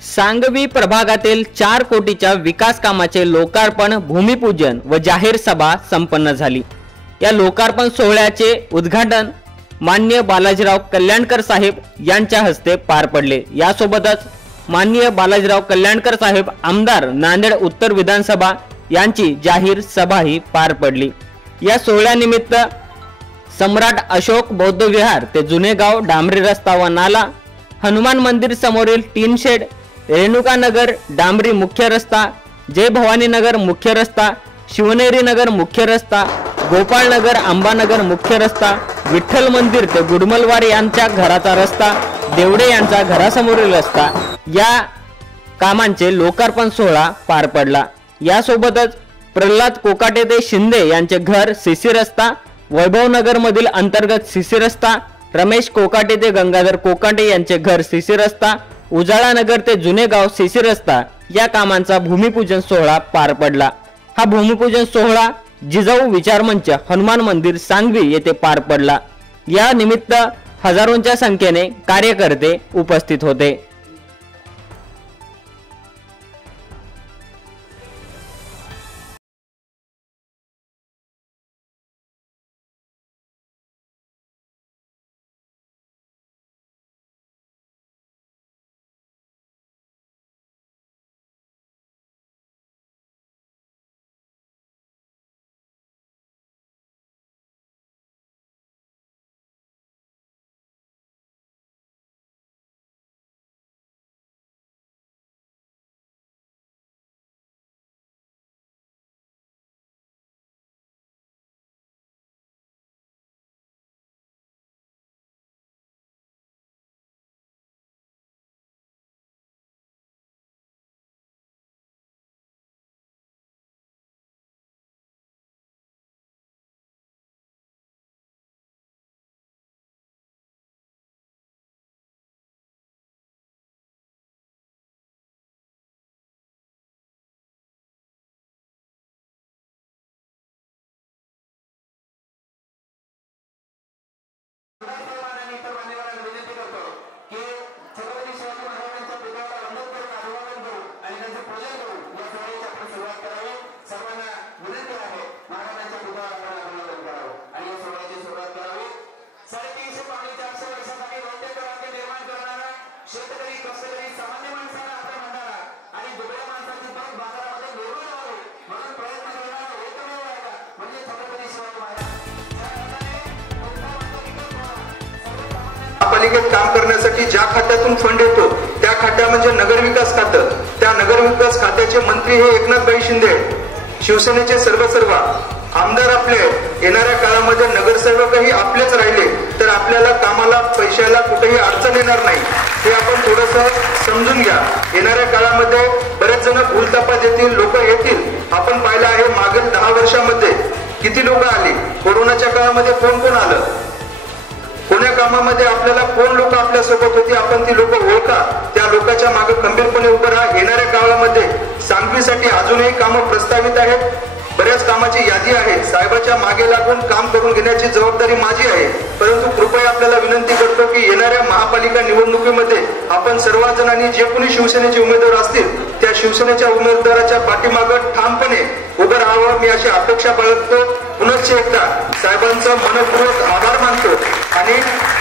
सांगवी प्रभागातील 4 कोटीच्या विकास कामाचे लोकार्पण, भूमिपूजन व जाहीर सभा संपन्न झाली। या लोकार्पण सोहळ्याचे उद्घाटन माननीय बालाजीराव कल्याणकर साहेब यांच्या हस्ते पार पडले। यासोबतच माननीय बालाजीराव कल्याणकर साहेब आमदार नांदेड उत्तर विधानसभा यांची जाहीर सभाही पार पडली। या सोहळ्यानिमित्त सम्राट अशोक बौद्ध विहार ते जुने गाव डांबरी रस्ता व नाला, हनुमान मंदिर समोरील टीन शेड, रेणुका नगर डांबरी मुख्य रस्ता, जय भवानी नगर मुख्य रस्ता, शिवनेरी नगर मुख्य रस्ता, गोपाळ नगर अंबानगर मुख्य रस्ता, विठ्ठल मंदिर ते गुडमलवार यांच्या घराचा रस्ता, देवडे यांच्या घरासमोरील रस्ता या कामांचे लोकार्पण सोहळा पार पडला। यासोबतच प्रल्हाद कोकाटे ते शिंदे यांचे घर सीसी रस्ता, वैभव नगर मधील अंतर्गत सीसी रस्ता, रमेश कोकाटे ते गंगाधर कोकाटे यांचे घर सीसी रस्ता, उजाळा नगर ते जुने गाव सीसी रस्ता या कामांचा भूमिपूजन सोहळा पार पडला। हा भूमिपूजन सोहळा जिजाऊ विचार मंच हनुमान मंदिर सांगवी येथे पार पडला। या निमित्त हजारोंच्या संख्येने कार्यकर्ते उपस्थित होते। पालिकेत काम करण्यासाठी ज्या खात्यातून फंड येतो त्या खात्या म्हणजे नगर विकास खातं। त्या नगर विकास खात्याचे मंत्री हे एकनाथभाई शिंदे, शिवसेनेचे सर्व आमदार आपले। येणाऱ्या काळामध्ये नगरसेवकही आपलेच राहिले तर आपल्याला कामाला पैशाला कुठेही अडचण येणार नाही, हे आपण थोडंसं समजून घ्या। येणाऱ्या काळामध्ये बरेच जण भूलथापा देतील, लोक येतील। आपण पाहिलं आहे मागील 10 वर्षामध्ये किती लोक आली, कोरोनाच्या काळामध्ये कोण आलं, कोण्या कामामध्ये आपल्याला कोण लोक आपल्या सोबत होती, आपण ती लोक ओळखा, त्या लोकांच्या मागे खंबीरपणे उभं राहा। येणाऱ्या काळामध्ये सांगवीसाठी अजूनही कामं प्रस्तावित आहेत, बऱ्याच कामाची यादी आहे। साहेबाच्या मागे लागून काम करून घेण्याची जबाबदारी माझी आहे, परंतु कृपया आपल्याला विनंती करतो की येणाऱ्या महापालिका निवडणुकीमध्ये आपण सर्वजणांनी जे कोणी शिवसेनेचे उमेदवार असतील त्या शिवसेनेच्या उमेदवाराच्या पाठीमागे ठामपणे उभं राहावं, मी अशी अपेक्षा बाळगतो। पुनश्च एकदा साहेबांचा मनपूर्वक आभार मानतो आणि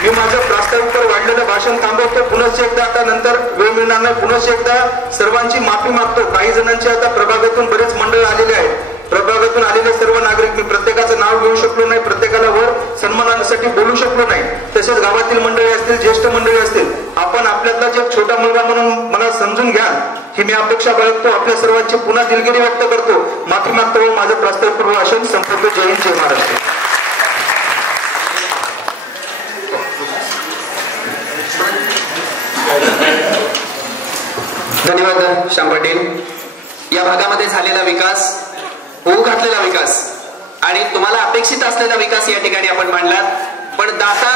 मी माझं प्रास्ताविकावर वाढलेलं भाषण थांबवतो। पुनश्च एकदा आता नंतर वेळ मिळणार नाही, पुनश्च एकदा सर्वांची माफी मागतो। काही जणांचे आता प्रभागातून बरेच मंडळ आलेले आहेत, प्रभागातून आलेले सर्व नागरिक, मी प्रत्येकाचं नाव घेऊ शकलो नाही, प्रत्येकाला वर सन्मानासाठी बोलू शकलो नाही। तसेच गावातील मंडळी असतील, ज्येष्ठ मंडळी असतील, आपण आपल्यातला जे छोटा मुलगा म्हणून मला समजून घ्या ही मी अपेक्षा बाळगतो। आपल्या सर्वांची पुन्हा दिलगिरी व्यक्त करतो, माफी मागतो व माझं प्रास्ताविक भाषण संपवतो। जय हिंद, जय महाराष्ट्र। धन्यवाद श्याम पाटील। या भागामध्ये झालेला विकास, होऊ घातलेला विकास आणि तुम्हाला अपेक्षित असलेला विकास या ठिकाणी आपण मांडला। पण दाता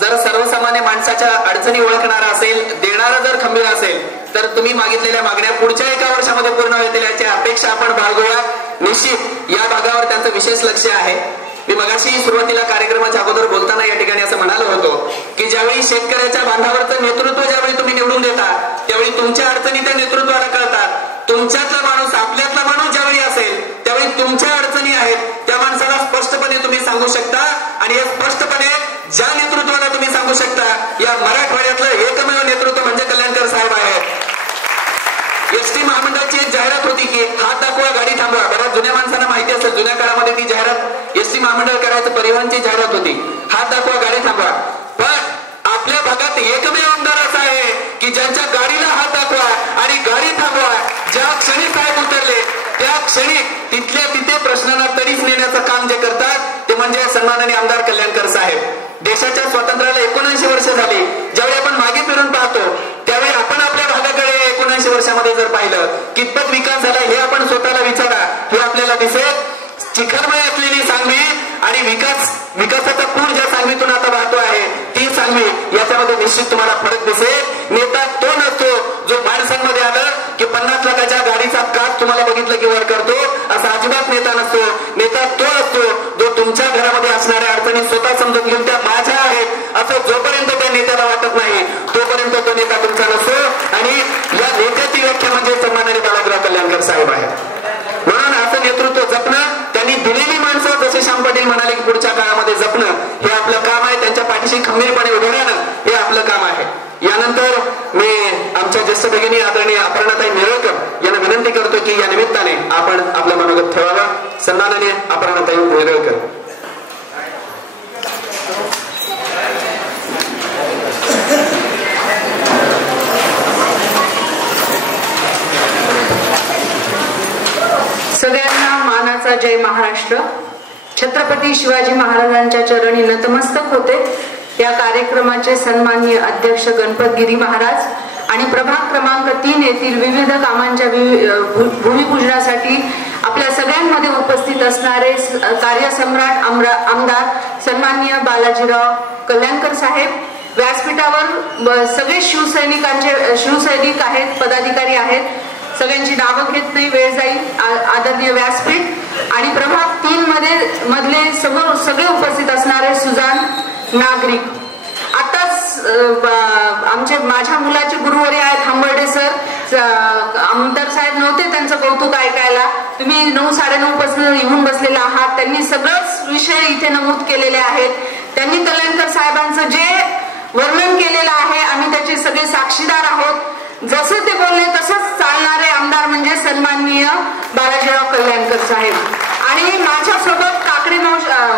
जर सर्वसामान्य माणसाच्या अडचणी ओळखणारा असेल, देणारा जर खंबीर असेल तर तुम्ही मागितलेल्या मागण्या पुढच्या 1 वर्षामध्ये पूर्ण होतील याची अपेक्षा आपण बाळगूया। निश्चित या भागावर त्यांचं विशेष लक्ष आहे। मी मगाशी सुरुवातीला कार्यक्रमाच्या अगोदर बोलताना या ठिकाणी असं म्हणालो होतो की ज्यावेळी शेतकऱ्याच्या बांधावरचं नेतृत्व ज्यावेळी तुम्ही निवडून देता त्यावेळी तुमच्या अडचणी त्या नेतृत्वाला कळतात. तुमच्यातला माणूस आपल्यातला माणूस ज्यावेळी असेल त्यावेळी तुमच्या अडचणी आहेत त्या माणसाला स्पष्टपणे तुम्ही सांगू शकता. आणि हे स्पष्टपणे ज्या नेतृत्वाला तुम्ही सांगू शकता या मराठवाड्यातलं एकमेव नेतृत्व म्हणजे कल्याणकर साहेब आहेत. एसटी महामंडळाची एक जाहिरात होती की हात दाखवा गाडी थांबवा. बऱ्याच जुन्या माणसांना माहिती असेल, जुन्या काळामध्ये ती जाहिरात एसटी महामंडळ करायचं परिवहनची जाहिरात होती, हात दाखवा गाडी थांबवा. पण आपल्या भागात एकमेव आमदार असा आहे की ज्यांच्या गाडीला हात दाखवा आणि गाडी थांबवा. ज्या क्षणी साहेब उतरले त्या क्षणी तिथल्या तिथे प्रश्नांना तडीस नेण्याचं काम जे करतात ते म्हणजे सन्माननीय आमदार कल्याणकर साहेब. देशाच्या स्वातंत्र्याला 79 वर्ष झाली. ज्यावेळी आपण मागे फिरून पाहतो त्यावेळी आपण आपल्या भागाकडे 79 वर्षामध्ये जर पाहिलं कितपत विकास झाला हे आपण स्वतःला विचारा. हे आपल्याला दिसेल. चिखलमय असलेली सांगवी आणि विकासाचा पूर ज्या सांगवीतून आता वाहतो आहे ती सांगवी, याच्यामध्ये निश्चित तुम्हाला फरक दिसेल. नेता तो नसतो जो माणसांमध्ये आलं की 50 लाखाच्या गाडीचा काच तुम्हाला बघितलं की वर करतो, असा अजिबात नेता नसतो. नेता तो असतो जो तुमच्या घरामध्ये असणाऱ्या अडचणी स्वतः समजून घेऊन त्या माझ्या आहेत असं जोपर्यंत त्या नेत्याला वाटत नाही तोपर्यंत तो नेता तुमचा नसतो. आणि या नेत्याची व्याख्या म्हणजे सन्माननीय बाळासाहेब कल्याणकर साहेब आहेत. म्हणून असं नेतृत्व जपणं, त्यांनी दिलेली माणसं जसे श्याम पाटील म्हणाले की पुढच्या काळामध्ये जपणं हे आपलं काम आहे. त्यांच्या पाठीशी खंबीरपणे उभं राहणं हे आपलं काम आहे. यानंतर मी आमच्या ज्येष्ठ भगिनी आदरणीय अपर्णाताई नेरळकर यांना विनंती करतो की या निमित्ताने आपण आपलं मनोगत ठेवावं. सन्माननीय अपर्णाताई नेरळकर. सगळ्यांना मानाचा जय महाराष्ट्र. छत्रपती शिवाजी महाराजांच्या चरणी नतमस्तक होते. या कार्यक्रमाचे सन्माननीय अध्यक्ष गणपत गिरी महाराज आणि प्रभाग क्रमांक 3 येथील विविध कामांच्या भूमिपूजनासाठी आपल्या सगळ्यांमध्ये उपस्थित असणारे कार्यसम्राट आमदार सन्माननीय बालाजीराव कल्याणकर साहेब, व्यासपीठावर सगळे शिवसैनिक आहेत, पदाधिकारी आहेत, सगळ्यांची नावं घेत नाही, वेळ जाईल. आदरणीय व्यासपीठ आणि प्रभाग 3 मधले सगळे उपस्थित असणारे सुजाण नागरिक. आताच माझ्या मुलाचे गुरुवारी आहेत हंबर्डे सर, आमदार साहेब नव्हते त्यांचं कौतुक ऐकायला. तुम्ही 9-9:30 पासून येऊन बसलेला आहात. त्यांनी सगळंच विषय इथे नमूद केलेले आहेत. त्यांनी कल्याणकर साहेबांचं जे वर्णन केलेलं आहे आम्ही त्याचे सगळे साक्षीदार आहोत. जसं ते बोलले तसंच चालणारे आमदार म्हणजे सन्माननीय बालाजीराव कल्याणकर साहेब. आणि माझ्यासोबत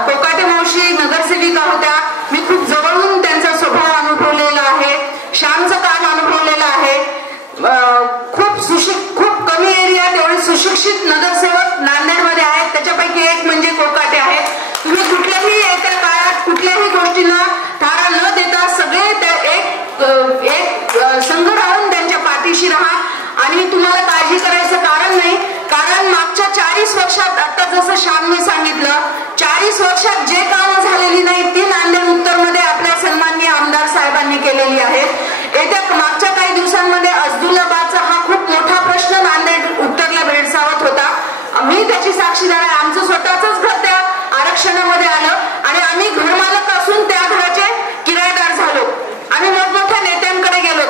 कोकाटे मावशी नगरसेविका होत्या. मी खूप जवळून त्यांचा स्वभाव अनुभवलेला आहे, श्यामचं काम अनुभवलेलं आहे. खूप कमी एरियात एवढे सुशिक्षित नगरसेवक नांदेडमध्ये आहेत. त्याच्यापैकी एक म्हणजे कोकाटे आहेत. तुम्ही कुठल्याही येत्या काळात कुठल्याही गोष्टींना थारा न देता सगळे एक संघ राहून त्यांच्या पाठीशी राहा. आणि तुम्हाला काळजी करायचं कारण नाही, कारण मागच्या 40 वर्षात आता जसं श्यामने सांगितलं 40 वर्षात जे कामं झालेली नाही ती नांदेड उत्तर मध्ये आपल्या सन्माननीय आमदार साहेबांनी केलेली आहेत. येत्या मागच्या काही दिवसांमध्ये अब्दुल्लाबादचा हा खूप मोठा प्रश्न नांदेड उत्तरला भेडसावत होता. मी त्याची साक्षीदार आहे. आमचं स्वतःच घर त्या आरक्षणामध्ये आलं आणि आम्ही घरमालक असून त्या घराचे किरायेदार झालो. आम्ही मोठमोठ्या नेत्यांकडे गेलो,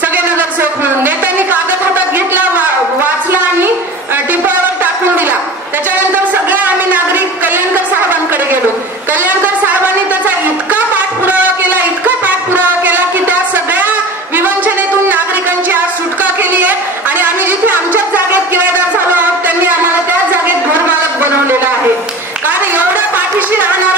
सगळे नगरसेवक म्हणून. नेत्यांनी कागद हातात घेतला, वाचला आणि टिपावर टाकून दिला. त्याच्यानंतर सगळे आम्ही नागरिक कल्याणकर साहेबांकडे गेलो. कल्याणकर साहेबांनी त्याचा इतका पाठपुरावा केला की त्या सगळ्या विवंचनेतून नागरिकांची आज सुटका केली आहे. आणि आम्ही जिथे आमच्याच जागेत किरायेदार झालो आहोत त्यांनी आम्हाला त्याच जागेत घरमालक बनवलेला आहे. कारण एवढ्या पाठीशी राहणार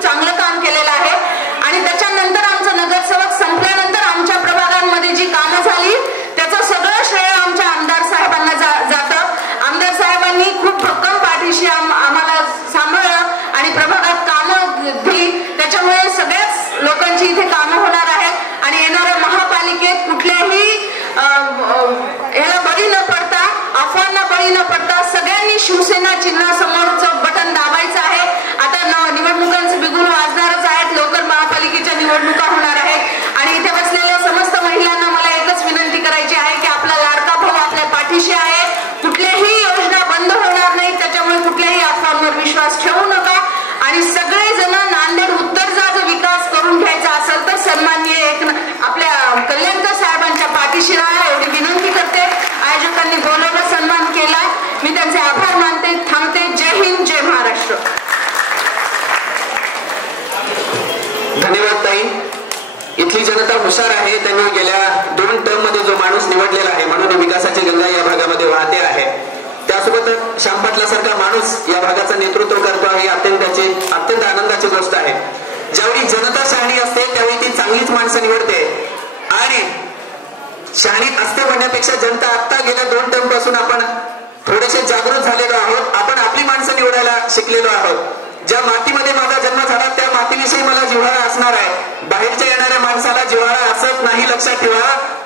खूप चांगलं काम केलेलं आहे आणि त्याच्यानंतर आमचं नगरसेवक संपल्यानंतर आमच्या प्रभागांमध्ये जी कामं झाली त्याचं सगळं श्रेय आमच्या आमदार साहेबांना जातं। आमदार साहेबांनी खूप भक्कम पाठीशी आम्हाला सांभाळलं आणि प्रभागात कामं दिली, त्याच्यामुळे सगळ्याच लोकांची इथे कामं होणार आहेत आणि येणाऱ्या महापालिकेत कुठल्याही याला बळी न पडता, अफवांना बळी न पडता सगळ्यांनी शिवसेना चिन्हासमोरचं बटन दाबायचं आहे। आता निवडणुकांचे बिगुल वाजणारच आहेत, लवकर महापालिकेच्या निवडणुका होणार आहेत आणि इथे बसलेल्या समस्त महिलांना मला एकच विनंती करायची आहे की आपला लाडका भाऊ आपल्या पाठीशी आहे, कुठल्याही योजना बंद होणार नाही, त्याच्यामुळे कुठल्याही अफवांवर विश्वास ठेवू नका आणि सगळेजण नांदेड उत्तरचा जो विकास करून घ्यायचा असेल तर सन्माननीय आपल्या कल्याणकर साहेबांच्या पाठीशी राहा एवढी विनंती करते। आयोजकांनी बोलवलं, सन्मान केला, मी त्यांचे आभार मानते, थांबते। जय हिंद, जय महाराष्ट्र। धन्यवाद ताई। इथली जनता हुशार आहे, त्यांनी गेल्या 2 टर्म मध्ये जो माणूस निवडलेला आहे म्हणून विकासाची गंगा या भागामध्ये वाहते आहे। त्यासोबत श्याम पाटलासारखा माणूस या भागाचं नेतृत्व करतो ही अत्यंत आनंदाची गोष्ट आहे। ज्यावेळी जनता शहाणी असते त्यावेळी ती चांगलीच माणसं निवडते आणि शहाणी असते म्हणण्यापेक्षा जनता आता गेल्या 2 टर्म पासून आपण थोडेसे जागृत झालेलो आहोत, आपण आपली माणसं निवडायला शिकलेलो आहोत। ज्या मातीमध्ये माझा जन्म झाला त्या मातीविषयी मला जिव्हाळा असणार आहे, बाहेरच्या येणाऱ्या माणसाला जिव्हाळा असत नाही, लक्षात ठेवा।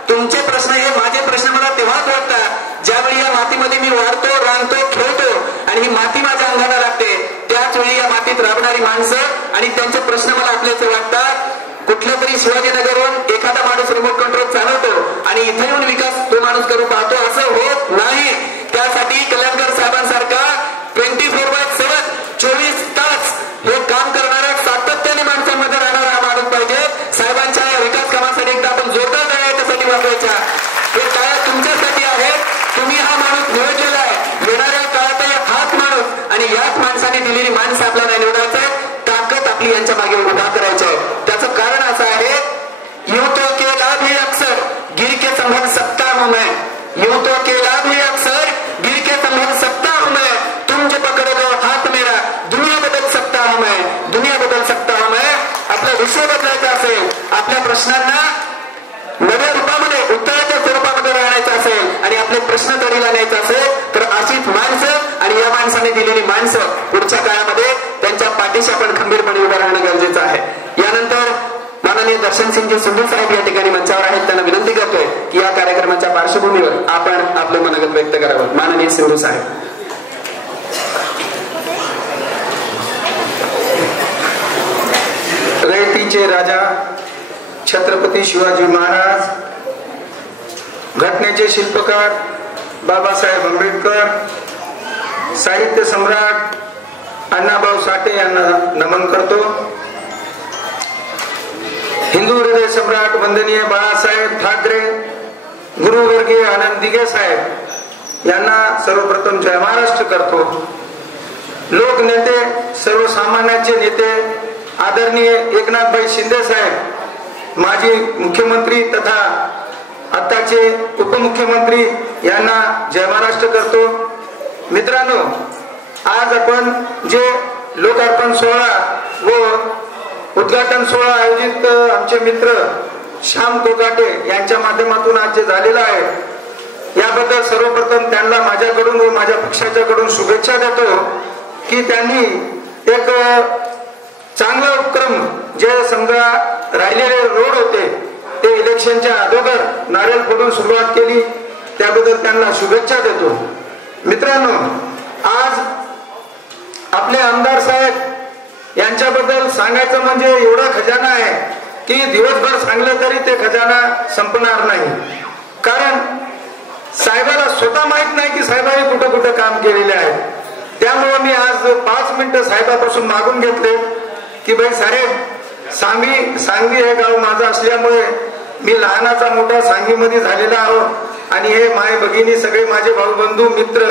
तुमचे प्रश्न हे माझे प्रश्न मला तेव्हाच वाटतात ज्यावेळी या मातीमध्ये मी वाढतो, रांगतो, खेळतो आणि ही माती माझ्या अंगाला लागते, त्याच वेळी या मातीत राबणारी माणसं आणि त्यांचे प्रश्न मला आपल्याचे वाटतात। कुठल्या तरी शिवाजीनगरवरून एखादा माणूस रिमोट कंट्रोल चालवतो आणि इथे येऊन विकास तो माणूस करू पाहतो, असं होत नाही। त्यासाठी कल्याणकर साहेबांसारखा 24/7 24 तास हे काम करणाऱ्या सातत्याने माणसांमध्ये राहणारा हा माणूस पाहिजे। साहेबांच्या या विकास कामासाठी एकदा आपण जोरदार टाळ्या त्यासाठी वाजवायच्या। हे टाळ्या तुमच्यासाठी आहेत, तुम्ही हा माणूस निवडलेला आहे, येणाऱ्या काळातही हाच माणूस आणि याच माणसाने दिलेली माणसं आपल्याला निवडायचं आहे, ताकद आपली यांच्या मागे उभा करायची आहे। त्याचं कारण असं आहे, युवतों के लाभ ही अक्सर गिर के संभल सकता हूं मैं, युवतों के लाभ ही अक्सर गिर के संभल सकता हूं मैं, तुम जो पकड़ लो हाथ मेरा दुनिया बदल सकता हूं मैं, दुनिया बदल सकता हूं मैं। आपलं विश्व बदलायचं असेल, आपल्या प्रश्नांना नव्या रूपामध्ये उत्तराच्या स्वरूपामध्ये राहण्याचं असेल आणि आपले प्रश्न तडीला न्यायचं असेल तर अशीच माणसं आणि या माणसाने दिलेली माणसं पुढच्या काळामध्ये त्यांच्या पाठीशी आपण खंबीरपणे उभं राहणं गरजेचं आहे। यानंतर माननीय दर्शनसिंहजी सिंधू साहेब या ठिकाणी मंचावर आहेत, त्यांना विनंती करतोय की या कार्यक्रमाच्या पार्श्वभूमीवर आपण आपलं मनोगत व्यक्त करावं। माननीय सिंधू साहेब। रयतीचे राजा छत्रपती शिवाजी महाराज, घटनेचे शिल्पकार बाबासाहेब आंबेडकर, साहित्य सम्राट अण्णाभाऊ साठे यांना नमन करतो। हिंदू हृदय सम्राट वंदनीय बाळासाहेब ठाकरे, गुरुवर्गीय आनंद दिघे साहेब यांना सर्वप्रथम जय महाराष्ट्र करतो। लोकनेते, सर्वसामान्यांचे नेते आदरणीय एकनाथभाई शिंदे साहेब, माजी मुख्यमंत्री तथा आताचे उपमुख्यमंत्री यांना जय महाराष्ट्र करतो। मित्रांनो, आज आपण जे लोकार्पण सोहळा व उद्घाटन सोहळा आयोजित आमचे मित्र श्याम कोकाटे यांच्या माध्यमातून आज जे झालेला आहे याबद्दल सर्वप्रथम त्यांना माझ्याकडून व माझ्या पक्षाच्याकडून शुभेच्छा देतो की त्यांनी एक चांगला उपक्रम, जे समजा राहिलेले रोड होते ते इलेक्शनच्या अगोदर नारळ फोडून सुरुवात केली, त्याबद्दल त्यांना शुभेच्छा देतो। मित्रांनो, आज आपले आमदार साहेब यांच्याबद्दल सांगायचं म्हणजे एवढा खजाना आहे की दिवसभर सांगलं तरी ते खजाना संपणार नाही, कारण साहेबाला स्वतः माहित नाही की साहेबांनी कुठं कुठं काम केलेले आहे। त्यामुळे मी आज 5 मिनिटं साहेबापासून मागून घेतले की भाई साहेब, सांगवी हे गाव माझं असल्यामुळे मी लहानाचा मोठा सांगवीमध्ये झालेला आहोत आणि हे माय भगिनी सगळे माझे भाऊ बंधू मित्र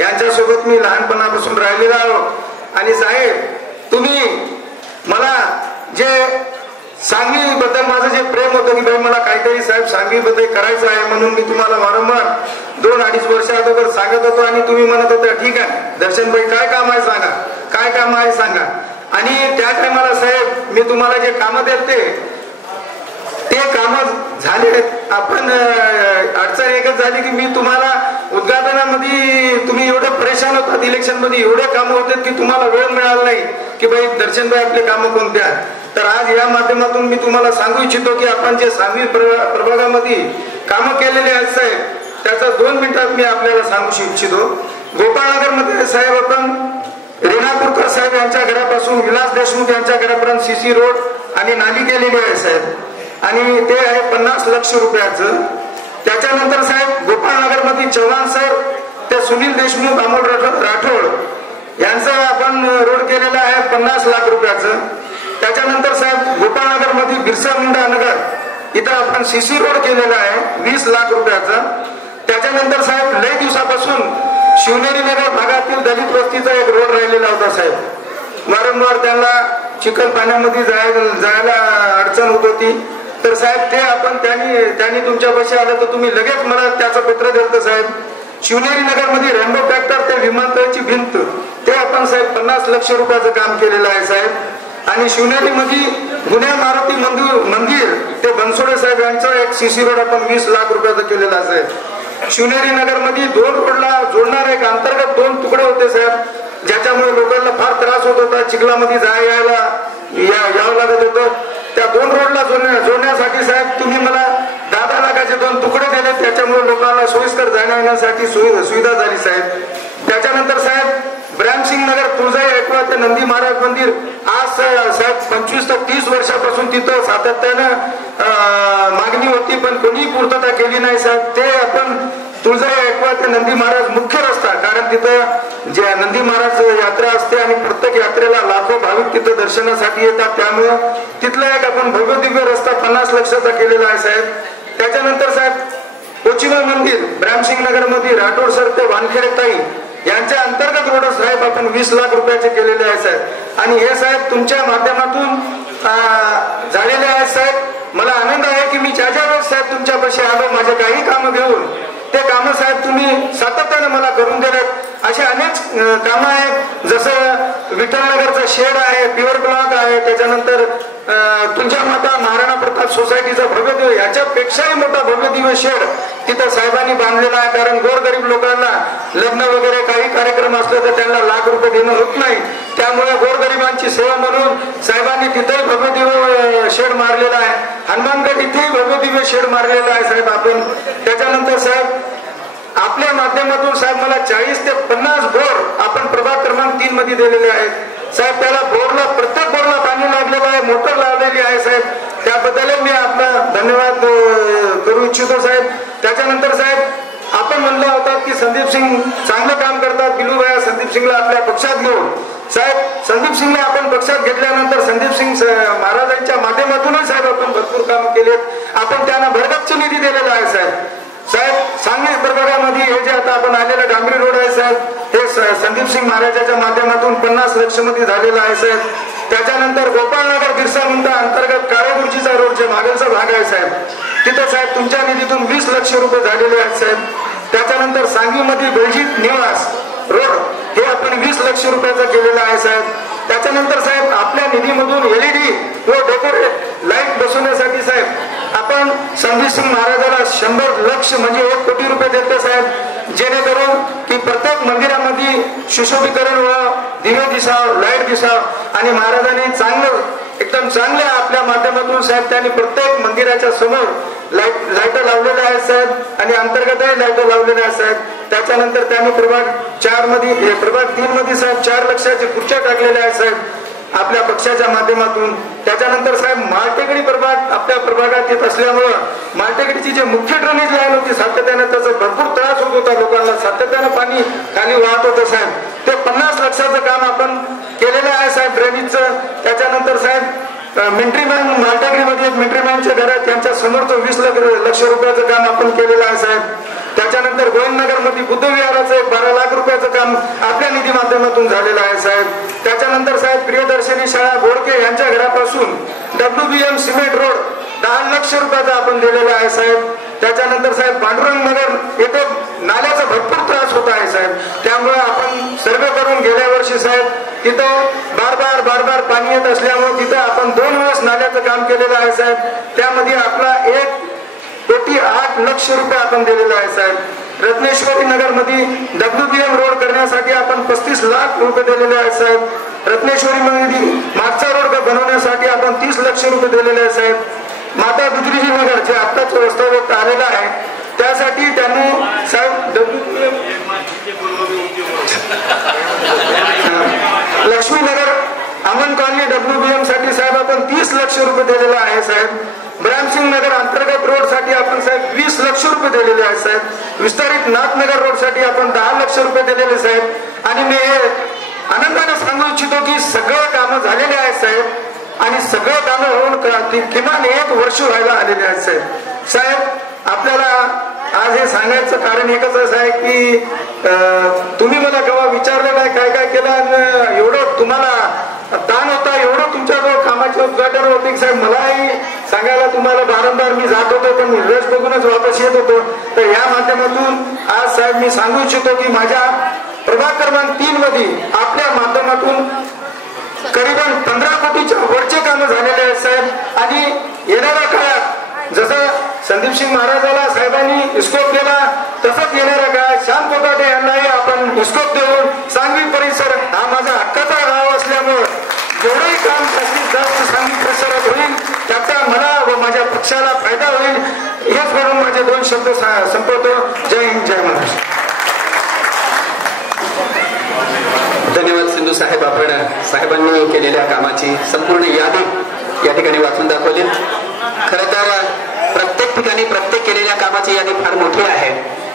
यांच्यासोबत मी लहानपणापासून राहिलेला आहोत आणि साहेब, तुम्ही मला जे सांगवी बद्दल माझं जे प्रेम होतं की भाई मला काहीतरी साहेब सांगवी बद्दल करायचं आहे म्हणून मी तुम्हाला वारंवार 2-2.5 वर्ष अगोदर सांगत होतो आणि तुम्ही म्हणत होता ठीक आहे दर्शनभाई, काय काम आहे सांगा, काय काम आहे सांगा। आणि त्या टायमाला साहेब मी तुम्हाला जे कामं देते ते कामं झाले. आपण अडचण एकच झाली की मी तुम्हाला उद्घाटनामध्ये तुम्ही एवढे परेशान होतात, इलेक्शन मध्ये एवढे कामं होते की तुम्हाला वेळ मिळाला नाही की बाई दर्शनभाई आपले कामं कोणत्या. तर आज या माध्यमातून मी तुम्हाला सांगू इच्छितो की आपण जे सांगली प्रभागामध्ये कामं केलेले आहेत साहेब त्याचा 2 मिनिटात मी आपल्याला सांगू इच्छितो. गोपाळनगर मध्ये साहेब आपण रेणापूरकर साहेब यांच्या घरापासून विलास देशमुख यांच्या घरापर्यंत सीसी रोड आणि नाली केलेली आहे साहेब, आणि ते आहे 50 लाख रुपयाचं. त्याच्यानंतर साहेब गोपाळनगर मध्ये चव्हाण सर ते सुनील देशमुख अमोल राठोड यांचं आपण रोड केलेला आहे 50 लाख रुपयाचं. त्याच्यानंतर साहेब गोपाळनगर मध्ये बिरसा मुंडा नगर इथं आपण सीसी रोड केलेला आहे 20 लाख रुपयाचा. त्याच्यानंतर साहेब लय दिवसापासून शिवनेरी नगर भागातील दलित वस्तीचा एक रोड राहिलेला होता साहेब. वारंवार त्यांना चिखल पाण्यामध्ये जायला अडचण होत होती. तर साहेब ते आपण त्यांनी तुमच्यापाशी आलं तर तुम्ही लगेच मला त्याचं पत्र दिलं साहेब. शिवनेरी नगर मध्ये रेनबो फॅक्टर ते विमानतळाची भिंत ते आपण साहेब 50 लाख रुपयाचं काम केलेलं आहे साहेब. आणि शिवनेरी मध्ये गुन्हे मारुती मंदिर ते बनसोडे साहेब यांचा एक सीसी रोड आपण 20 लाख रुपयाचा केलेला आहे साहेब. शिवनेरी नगर मध्ये 2 रोडला जोडणार एक अंतर्गत 2 तुकडे होते साहेब, ज्याच्यामुळे लोकांना फार त्रास होत होता, चिखलामध्ये यायला यावं लागत होतं. त्या 2 रोडला जोडण्यासाठी साहेब तुम्ही मला 10 लाखाचे 2 तुकडे दिले, त्याच्यामुळे लोकांना सोयीस्कर जाण्या येण्यासाठी सुविधा झाली साहेब. त्याच्यानंतर साहेब ब्रॅमसिंग नगर तुळजाई ऐकवा ते नंदी महाराज मंदिर आज साहेब 25 ते 30 वर्षापासून तिथं सातत्यानं मागणी होती पण कोणी पूर्तता केली नाही साहेब. ते आपण तुळजाई ऐकवा ते नंदी महाराज मुख्य रस्ता, कारण तिथं जे नंदी महाराज यात्रा असते आणि प्रत्येक यात्रेला लाखो भाविक तिथं दर्शनासाठी येतात, त्यामुळे तिथला एक आपण भव्य दिव्य रस्ता 50 लाखाचा केलेला आहे साहेब. त्याच्यानंतर साहेब कोचिमा मंदिर ब्रॅमसिंग नगर मध्ये राठोड सर ते वानखेडे ताई यांच्या अंतर्गत रोड साहेब आपण 20 लाख रुपयाचे केलेले आहे साहेब. आणि हे साहेब तुमच्या माध्यमातून झालेले आहेत साहेब. मला आनंद आहे की मी ज्या वेळेस साहेब तुमच्यापाशी आलो माझे काही कामं घेऊन ते कामं साहेब तुम्ही सातत्याने मला करून दिलेत. असे अनेक कामं आहेत, जसं विठ्ठलनगरचा शेड आहे, प्युअर ब्लॉक आहे, त्याच्यानंतर तुमच्या माता महाराणा प्रताप सोसायटीचा भव्य दिव्य याच्यापेक्षाही मोठा भव्य दिव्य शेड तिथं साहेबांनी बांधलेला आहे. कारण गोरगरीब लोकांना लग्न वगैरे काही कार्यक्रम असले तर त्यांना लाख रुपये देणं होत नाही, त्यामुळे गोरगरिबांची सेवा म्हणून साहेबांनी तिथेही भव्य दिव्य शेड मारलेला आहे. हनुमानगड इथेही भव्य दिव्य शेड मारलेला आहे साहेब आपण. त्याच्यानंतर साहेब आपल्या माध्यमातून साहेब मला 40 ते 50 बोर आपण प्रभाग क्रमांक 3 मध्ये दिलेले आहेत साहेब. त्याला बोरला प्रत्येक बोरला पाणी लागलेलं आहे, मोटर लावलेली आहे साहेब. त्याबद्दल मी आपला धन्यवाद करू इच्छितो साहेब. त्याच्यानंतर साहेब आपण म्हणलं होतं की संदीप सिंग चांगलं काम करतात, बिलूभाई संदीप सिंगला आपल्या पक्षात घेऊन साहेब. संदीप सिंगला आपण पक्षात घेतल्यानंतर संदीप सिंग महाराजांच्या माध्यमातूनच साहेब आपण भरपूर कामं केलेत. आपण त्यांना भरगच्च निधी दिलेला आहे साहेब. साहेब सांगली प्रभागामध्ये हे जे आता आपण आलेलं डांबरी रोड आहे साहेब हे संदीप सिंग महाराजांच्या माध्यमातून 50 लाख मध्ये झालेलं आहे साहेब. त्याच्यानंतर गोपाळनगर बिरसा मुंडा अंतर्गत काळेगुरुजीचा रोड जे मागलचा भाग आहे साहेब तिथं साहेब तुमच्या निधीतून 20 लाख रुपये झालेले आहेत साहेब. त्याच्यानंतर सांगलीमध्ये बेळजीत निवास रोड हे आपण 20 लाख रुपयाचा केलेला आहे साहेब. त्याच्यानंतर साहेब आपल्या निधीमधून LED व डेकोरेट लाईट बसवण्यासाठी साहेब आपण संदीप सिंग महाराजाला 100 लाख म्हणजे 1 कोटी रुपये देतो साहेब, जेणेकरून की प्रत्येक मंदिरामध्ये सुशोभीकरण व दिवे दिसाव, लाईट दिसाव आणि महाराजांनी एकदम चांगल्या आपल्या माध्यमातून साहेब त्यांनी प्रत्येक मंदिराच्या समोर लाईट लावलेल्या आहेत साहेब आणि अंतर्गतही लाईट लावलेल्या आहेत साहेब. त्याच्यानंतर त्यांनी प्रभाग 4 मध्ये प्रभाग 3 मध्ये साहेब 4 लाखाची खुर्च्या टाकलेल्या आहेत साहेब आपल्या पक्षाच्या माध्यमातून. त्याच्यानंतर साहेब माळटेकडी प्रभाग आपल्या प्रभागात येत असल्यामुळं माळटेकडीची जे मुख्य ड्रेनेज लाईन होती सातत्याने त्याचा भरपूर त्रास होत होता, लोकांना सातत्यानं पाणी खाली वाहत होतं साहेब. ते 50 लाखाचं काम आपण केलेलं आहे साहेब ड्रेनेजचं. त्याच्यानंतर साहेब मिलिटरी मॅन माळटेकडीमध्ये एक मिलिटरी मॅनच्या घरात त्यांच्या समोरचं 20 लाख रुपयाचं काम आपण केलेलं आहे साहेब. त्याच्यानंतर गोविंदनगर मध्ये बुद्ध विहाराचं 12 लाख रुपयाचं काम आपल्या निधी माध्यमातून झालेलं आहे साहेब. त्याच्यानंतर साहेब प्रियदर्शनी शाळा बोडके यांच्या घरापासून WBM सिमेंट रोड 10 लाख रुपयाचा आपण दिलेला आहे साहेब. त्याच्यानंतर साहेब पांडुरंग नगर येथे नाल्याचा भरपूर त्रास होत आहे साहेब, त्यामुळे आपण सर्वे करून गेल्या वर्षी साहेब तिथं बार बार पाणी येत असल्यामुळे तिथं आपण 2 वेळेस नाल्याचं काम केलेलं आहे साहेब. त्यामध्ये आपला 1,08,00,000 रुपये आपण दिलेला आहे साहेब. रत्नेश्वरी नगर मध्ये WBM रोड करण्यासाठी आपण 35 लाख रुपये दिलेले आहेत साहेब. रत्नेश्वरी मध्ये मागचा रोड बनवण्यासाठी आपण 30 लाख रुपये दिलेले आहे साहेब. माता गुजरीजी नगर जे आत्ताच वास्तव्यात आलेलं आहे त्यासाठी त्यांनी साहेब लक्ष्मीनगर अमन कॉलनी WBM साठी साहेब आपण 30 लाख रुपये दिलेला आहे साहेब. ब्रामसिंग नगर अंतर्गत रोड साठी आपण साहेब 20 लाख रुपये दिलेले आहेत साहेब. विस्तारित नाथनगर रोड साठी आपण 10 लाख रुपये दिलेले साहेब. आणि मी हे आनंदाने सांगू इच्छितो की सगळं कामं झालेले आहेत साहेब आणि सगळं कामं होऊन किमान 1 वर्ष व्हायला आलेले आहेत साहेब. साहेब आपल्याला आज हे सांगायचं कारण एकच असं आहे की तुम्ही मला केव्हा विचारलं नाही काय काय केलं आणि एवढं तुम्हाला ताण होता एवढं तुमच्याजवळ कामाचे उद्घाटन होते साहेब. मलाही सांगायला तुम्हाला वारंवार मी जात होतो पण रस बघूनच वापस येत होतो. तर या माध्यमातून आज साहेब मी सांगू इच्छितो की माझ्या प्रभाग क्रमांक 3 मध्ये आपल्या माध्यमातून करीबन 15 कोटीच्या वरचे कामं झालेले आहेत साहेब. आणि येणाऱ्या काळात जसं संदीप सिंग महाराजाला साहेबांनी इस्कोप दिला तसंच येणाऱ्या काळात श्याम कोकाटे यांनाही आपण इस्कोप देऊन सांगवी परिसर हा माझा हक्काचा गाव असल्यामुळे जेवढंही काम जास्तीत जास्त सांगवी परिसरात होईल त्याचा मला व माझ्या पक्षाला फायदा होईल हेच म्हणून माझे 2 शब्द संपवतो. जय हिंद जय महाराष्ट्र. धन्यवाद सिंधू साहेब. आपण साहेबांनी केलेल्या कामाची संपूर्ण यादी या ठिकाणी वाचून दाखवली. खरं तर प्रत्येक ठिकाणी प्रत्येक केलेल्या कामाची यादी फार मोठी आहे.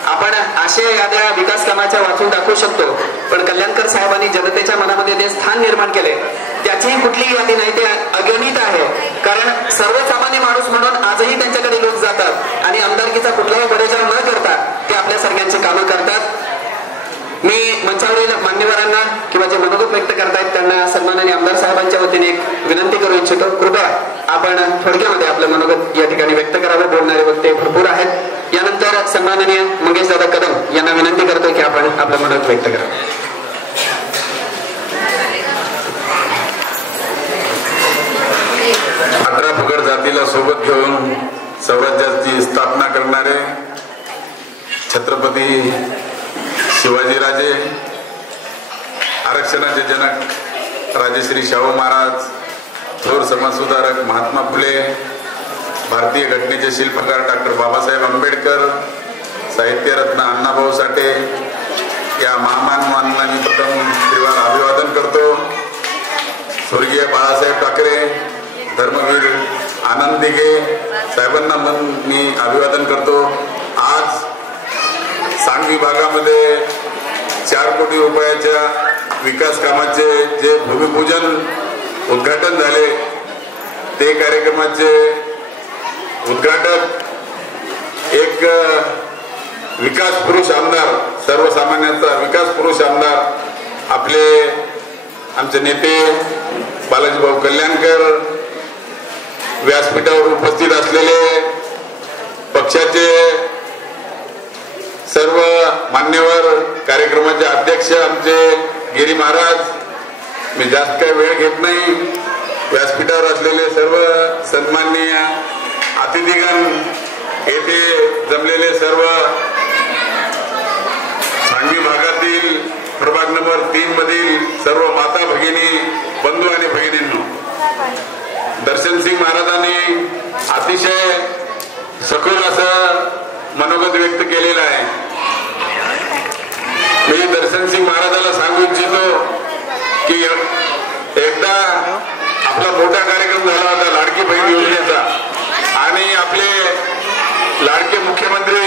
आपण अशा याद्या विकास कामाच्या वाचून दाखवू शकतो पण कल्याणकर साहेबांनी जनतेच्या मनामध्ये जे स्थान निर्माण केले त्याचीही कुठलीही यादी नाही. ते अगणित आहे. कारण सर्वसामान्य माणूस म्हणून आजही त्यांच्याकडे लोक जातात आणि आमदारकीचा कुठलाही बरेचदा न करता ते आपल्या सर्वांची कामं करतात. मी मंचावरील मान्यवरांना किंवा जे मनोगत व्यक्त करतायत त्यांना सन्माननीय आमदार साहेबांच्या वतीने एक विनंती करू इच्छितो. कृपया आपण थोडक्यामध्ये आपलं मनोगत या ठिकाणी व्यक्त करावं. बोलणारे वक्ते भरपूर आहेत. यानंतर सन्माननीय मंगेश दादा कदम यांना विनंती करतो की आपण आपलं मनोगत व्यक्त करावं. 18 पगड जातीला सोबत घेऊन स्वराज्याची स्थापना करणारे छत्रपती शिवाजीराजे, आरक्षणाचे जनक राजश्री शाहू महाराज, थोर समाजसुधारक महात्मा फुले, भारतीय घटनेचे शिल्पकार डॉक्टर बाबासाहेब आंबेडकर, साहित्यरत्न अण्णाभाऊ साठे या महामानवांना मी प्रथम त्रिवार अभिवादन करतो. स्वर्गीय बाळासाहेब ठाकरे, धर्मवीर आनंद दिघे साहेबांना मी अभिवादन करतो. आज सांगवी भागामध्ये 4 कोटी रुपयाच्या विकास कामाचे जे भूमिपूजन उद्घाटन झाले ते कार्यक्रमाचे उद्घाटक एक विकास पुरुष आमदार, सर्वसामान्यांचा विकास पुरुष आमदार आपले आमचे नेते बालाजीभाऊ कल्याणकर, व्यासपीठावर उपस्थित असलेले पक्षाचे सर्व मान्यवर, कार्यक्रमाचे अध्यक्ष आमचे गिरी महाराज, मी जास्त काही वेळ घेत नाही. व्यासपीठावर असलेले सर्व सन्माननीय अतिथीगण, येथे जमलेले सर्व सांगवी भागातील प्रभाग नंबर 3 मधील सर्व माता भगिनी, बंधू आणि भगिनींनो, दर्शनसिंग महाराजांनी अतिशय सखोल असं मनोगत व्यक्त केलेलं आहे. मी दर्शनसिंग महाराजाला सांगू इच्छितो की एकदा आपला मोठा कार्यक्रम झाला होता लाडकी बहीण योजनेचा आणि आपले लाडके मुख्यमंत्री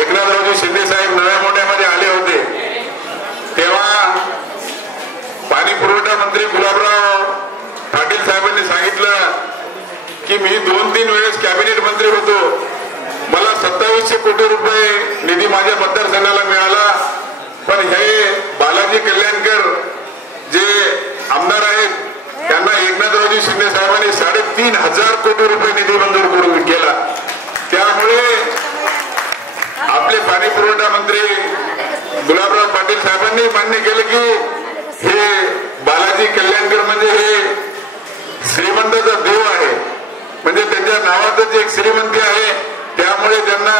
एकनाथरावजी शिंदे साहेब नव्या मोठ्यामध्ये आले होते. तेव्हा पाणी पुरवठा मंत्री गुलाबराव पाटील साहेबांनी सांगितलं की मी 2-3 वेळेस कॅबिनेट मंत्री होतो, मला 2700 कोटी रुपये निधी माझ्या मतदारसंघाला मिळाला, पण हे बालाजी कल्याणकर जे आमदार आहेत त्यांना एकनाथरावजी शिंदे साहेबांनी 3,500 कोटी रुपये निधी मंजूर करून केला. त्यामुळे आपले पाणी पुरवठा मंत्री गुलाबराव पाटील साहेबांनी मान्य केलं की हे बालाजी बालाजी कल्याणकर म्हणजे हे श्रीमंताचा देव आहे, म्हणजे त्यांच्या नावातच एक श्रीमंती आहे. त्यामुळे त्यांना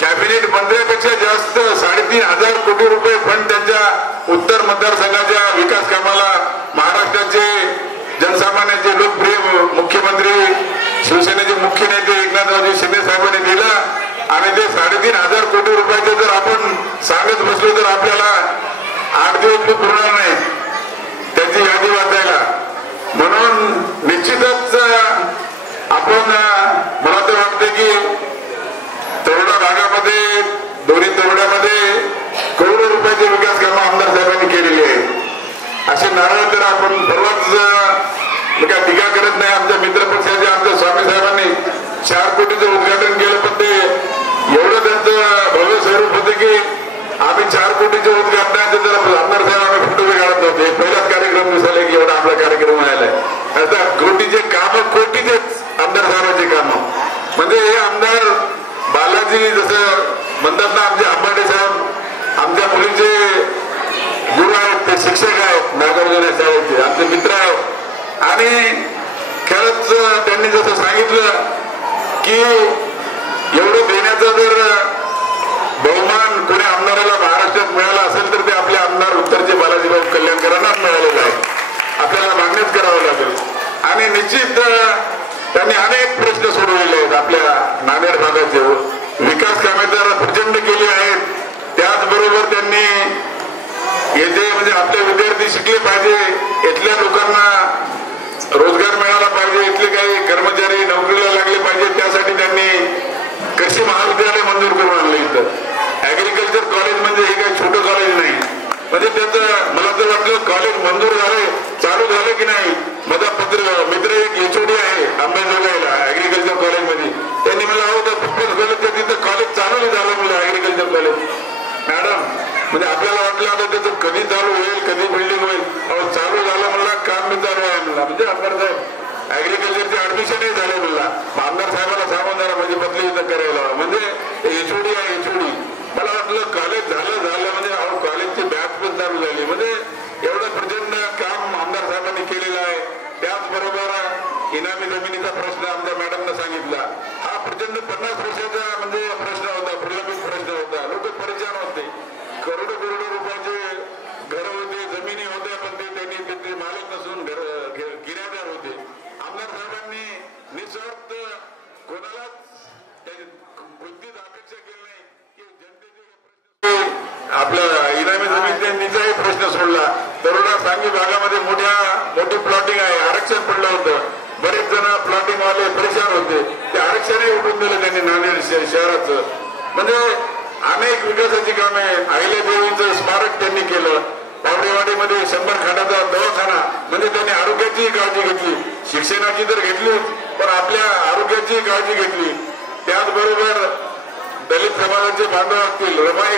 कॅबिनेट मंत्र्यापेक्षा जास्त 3,500 कोटी रुपये फंड त्यांच्या उत्तर मतदारसंघाच्या विकास कामाला महाराष्ट्राचे जनसामान्याचे लोकप्रिय मुख्यमंत्री शिवसेनेचे मुख्य नेते एकनाथरावजी शिंदे साहेबांनी दिला. आणि ते 3,500 कोटी रुपयाचे जर आपण सांगत बसलो तर आपल्याला 8 दिवस पुरणार नाही त्याची यादी वाचायला. म्हणून निश्चितच आपण मला तर वाटते की तरोडा भागामध्ये दोन्ही तरोड्यामध्ये करोडो रुपयाचे विकास कामं आमदार साहेबांनी केलेली आहे. असे नारळ तर आपण परवाच काय टीका करत नाही. आमच्या मित्रपक्षाचे आमच्या स्वामी साहेबांनी 4 कोटीचं उद्घाटन केलं, पण ते एवढं त्यांचं भव्य स्वरूप होते की आम्ही 4 कोटीचे उद्घाटनाचे तर आमदार साहेब आम्ही फोटो काढत नव्हते. पहिलाच कार्यक्रम दिसायला की एवढा आपला कार्यक्रम व्हायलाय. आता कोटीचे कामं कोटीचेच आमदार साहेबांचे कामं. म्हणजे हे आमदार बालाजी जसं म्हणतात ना, आमचे आंबाडे साहेब आमच्या मुलीचे गुरु आहेत, ते शिक्षक आहेत नागार्जुन शाळेचे, आमचे मित्र आहेत. आणि खरंच त्यांनी जसं सांगितलं की एवढं देण्याचा जर बहुमान कोणी आमदाराला महाराष्ट्रात मिळाला असेल तर ते आपले आमदार उत्तरचे बालाजीभाऊ कल्याणकरांनाच मिळालेलं आहे. आपल्याला मागणीच करावं लागेल. आणि निश्चित त्यांनी अनेक प्रश्न सोडवलेले आहेत. आपल्या नांदेड भागाचे विकास कामे तर प्रचंड केली आहेत. त्याचबरोबर त्यांनी येथे म्हणजे आपले विद्यार्थी शिकले पाहिजे, इथल्या लोकांना रोजगार मिळाला पाहिजे, इथले काही कर्मचारी नोकरीला लागले पाहिजे, त्यासाठी त्यांनी कृषी महाविद्यालय मंजूर करून आणलं. इथं ऍग्रिकल्चर कॉलेज म्हणजे हे काही छोटं कॉलेज नाही. म्हणजे त्याचं मला तर वाटलं कॉलेज मंजूर झालंय, चालू झालं की नाही. माझा मित्र एक एचओडी आहे अंबेजोगाईला ऍग्रिकल्चर कॉलेजमध्ये, त्यांनी मला तिथं कॉलेज चालू झालं म्हणलं ऍग्रिकल्चर कॉलेज. मॅडम म्हणजे आपल्याला वाटलं आता त्याचं कधी चालू होईल, कधी बिल्डिंग होईल, चालू झालं म्हणला, काम मी चालू आहे म्हणला. म्हणजे आमदार साहेब ऍग्रिकल्चरचे ऍडमिशनही झाले म्हणला. आमदार साहेबांना सांगून जरा म्हणजे बदली इथं करायला, म्हणजे एचओडी आहे एचओडी. मला वाटलं कॉलेज झालं म्हणजे कॉलेजची बॅच पण चालू झाली. म्हणजे एवढं प्रचंड काम आमदार साहेबांनी केलेलं आहे. त्याचबरोबर इनामी जमिनीचा प्रश्न आमच्या मॅडमनं सांगितला. हा प्रचंड 50 वर्षाचा म्हणजे प्रश्न होता, प्रलंबित प्रश्न होता. लोक परेशान होते. करोडो रुपयाचे घर होते, जमिनी होत्या, पण ते त्यांनी तिथे मालक नसून किरायदार होते. आमदार साहेबांनी निस्वार्थ कोणालाच कोणतीच अपेक्षा केली नाही की जनतेचे आपल्या इनामी जमिनीचाही प्रश्न सोडला. तरोडा सांगवी भागामध्ये मोठी प्लॉटिंग आहे, आरक्षण पडलं होतं. बरेच जण प्लॉटिंग वाले परेशान होते, ते आरक्षणही उठून दिलं त्यांनी नांदेड शहराचं. म्हणजे अनेक विकासाची कामे, अहिल्यादेवीचं स्मारक त्यांनी केलं. पावडेवाडीमध्ये 100 खाटाचा दवाखाना, म्हणजे त्यांनी आरोग्याची काळजी घेतली. शिक्षणाची तर घेतलीच, पण आपल्या आरोग्याची काळजी घेतली. त्याचबरोबर दलित समाजाचे बांधव असतील, रमाई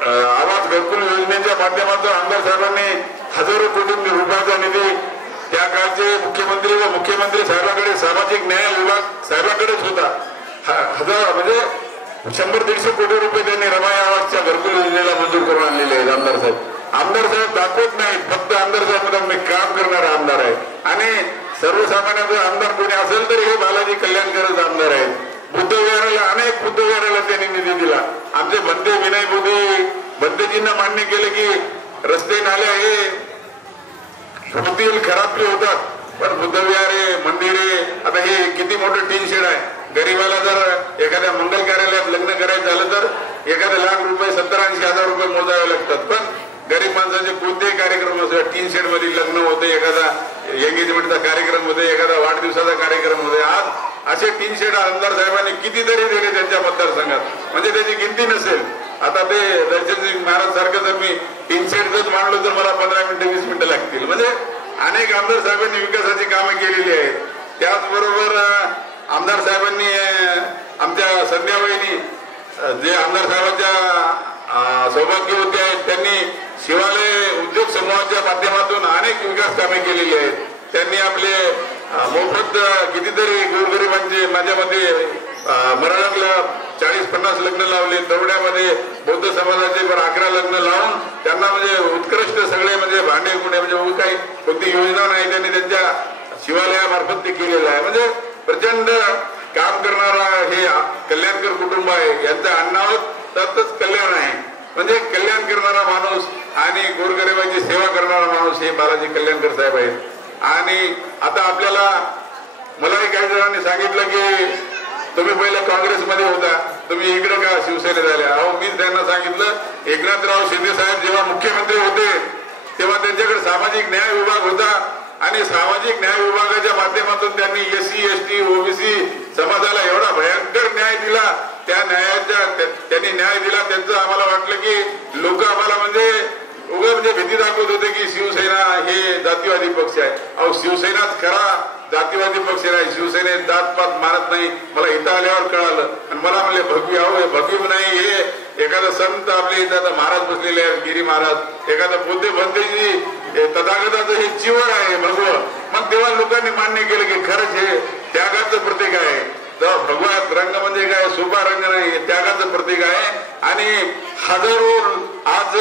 आवाज घरकुल योजनेच्या माध्यमातून आमदार साहेबांनी हजारो कोटी रुपयाचा निधी त्या काळचे मुख्यमंत्री व मुख्यमंत्री साहेबांकडे सामाजिक न्याय विभाग साहेबांकडेच होता. म्हणजे 100-150 कोटी रुपये त्यांनी रमाई आवाजच्या घरकुल योजनेला मंजूर करून आणलेले आहेत आमदार साहेब. आमदार साहेब दाखवत नाहीत, फक्त आमदार साहेब मी काम करणारा आमदार आहे. आणि सर्वसामान्याचा आमदार कोणी असेल तर हे बालाजी कल्याणकरच आमदार आहेत. बुद्धविहाराला अनेक बुद्धविहाराला त्यांनी निधी दिला. आमचे बंदे विनय बंदेजींना मान्य केले की रस्ते नाल्या हे होतील, खराबली होतात, पण बुद्धविहारे मंदिरे आता हे किती मोठं टीन शेड आहे. गरीबाला जर एखाद्या मंगल कार्यालयात लग्न करायचं झालं तर एखाद्या लाख रुपये 70-80 हजार रुपये मोजावे लागतात. पण गरीब माणसाचे कोणतेही कार्यक्रम असो, टीन शेड मध्ये लग्न होते, एखादा एंगेजमेंटचा कार्यक्रम होते, एखादा वाढदिवसाचा कार्यक्रम होते. आज असे टीन शेड आमदार साहेबांनी कितीतरी दिले त्यांच्या मतदारसंघात, म्हणजे त्याची गिनती नसेल. आता ते दर्शनसिंग महाराज सारखं जर मी टीन शेड जर मांडलो तर मला 15 मिनिटं 20 मिनिटं लागतील. म्हणजे अनेक आमदार साहेबांनी विकासाची कामं केलेली आहेत. त्याचबरोबर आमदार साहेबांनी आमच्या संध्यावहिनी जे आमदार साहेबांच्या सौभाग्यवती आहेत, त्यांनी शिवालय उद्योग समूहाच्या माध्यमातून अनेक विकास कामे केलेली आहेत. त्यांनी आपले मोफत कितीतरी गोरगरिबांचे माझ्यामध्ये मराठा 40-50 लग्न लावले. तरोड्यामध्ये बौद्ध समाजाचे 11 लग्न लावून त्यांना म्हणजे उत्कृष्ट सगळे म्हणजे भांडे नाही, म्हणजे काही कोणती योजना नाही, त्यांनी त्यांच्या शिवालयामार्फत ते केलेलं आहे. म्हणजे प्रचंड काम करणारा हे कल्याणकर कुटुंब आहे. यांचं अन्नावर त्यातच कल्याण आहे. म्हणजे कल्याण करणारा माणूस आणि गोरगरिबाची सेवा करणारा माणूस हे बालाजी कल्याणकर साहेब आहेत. आणि आता आपल्याला मलाही काही जणांनी सांगितलं की तुम्ही पहिले काँग्रेसमध्ये होता, तुम्ही इकडे का शिवसेनेत झाल्या. अहो मी त्यांना सांगितलं, एकनाथराव शिंदे साहेब जेव्हा मुख्यमंत्री होते तेव्हा त्यांच्याकडे सामाजिक न्याय विभाग होता आणि सामाजिक न्याय विभागाच्या माध्यमातून त्यांनी SC ST OBC समाजाला एवढा भयंकर न्याय दिला. त्या न्यायाच्या त्यांनी न्याय दिला. त्यांचं आम्हाला वाटलं की लोक आम्हाला म्हणजे भीती दाखवत होते की शिवसेना हे जातीवादी पक्ष आहे. अहो शिवसेनाच खरा जातीवादी पक्ष नाही. शिवसेनेत जातपात मानत नाही. मला इथं आल्यावर कळालं आणि मला म्हणले भगवी. अहो हे भगवी नाही, हे एखादा संत आपले इथं महाराज बसलेले आहेत, गिरी महाराज, एखादा बुद्ध भंतेजी तथागताचं हे चिवर आहे भगव. मग तेव्हा लोकांनी मान्य केलं की खरंच हे त्यागाचं प्रतीक आहे. भगवान रंग म्हणजे काय सोपा रंग नाही, त्यागाचं प्रतीक आहे. आणि हजारो आज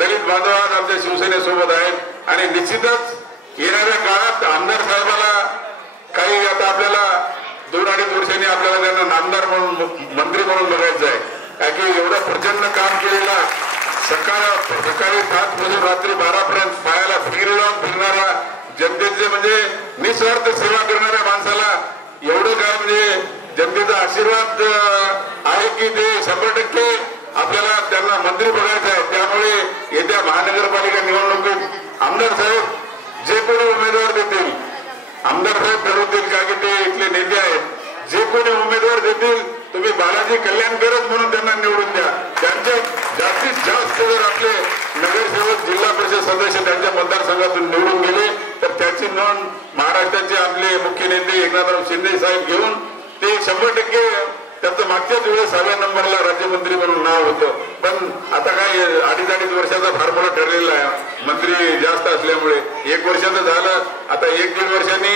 दलित बांधव आमच्या शिवसेनेसोबत आहेत आणि निश्चितच येणाऱ्या काळात आमदार साहेबाला काही आता आपल्याला 2-2.5 वर्षांनी आपल्याला त्यांना नामदार म्हणून मंत्री म्हणून बघायचं आहे. कारण की एवढं प्रचंड काम केलेला, सकाळी 7 वाजून रात्री 12 पर्यंत पायाला फिर लावून फिरणारा, जनतेचे म्हणजे निस्वार्थ सेवा करणाऱ्या माणसाला एवढं काय म्हणजे जनतेचा आशीर्वाद आहे की ते 100% आपल्याला त्यांना मंत्री बघायचं आहे. त्यामुळे येत्या महानगरपालिका निवडणुकीत आमदार साहेब जे कोणी उमेदवार देतील, आमदार साहेब ठरवतील का की ते इथले नेते आहेत, जे कोणी उमेदवार देतील तुम्ही बालाजी कल्याणकरच म्हणून त्यांना निवडून द्या. त्यांचे जास्तीत जास्त जर आपले नगरसेवक जिल्हा परिषद सदस्य त्यांच्या मतदारसंघातून निवडून गेले तर त्याची नोंद महाराष्ट्राचे आपले मुख्य नेते एकनाथराव शिंदे साहेब घेऊन ते 100% त्याचं मागच्याच वेळेस 6व्या नंबरला राज्यमंत्री म्हणून नाव होतं. पण आता काय 2.5 वर्षाचा फॉर्म्युला ठरलेला आहे मंत्री जास्त असल्यामुळे. 1 वर्षाचं झालं, आता 1-1.5 वर्षांनी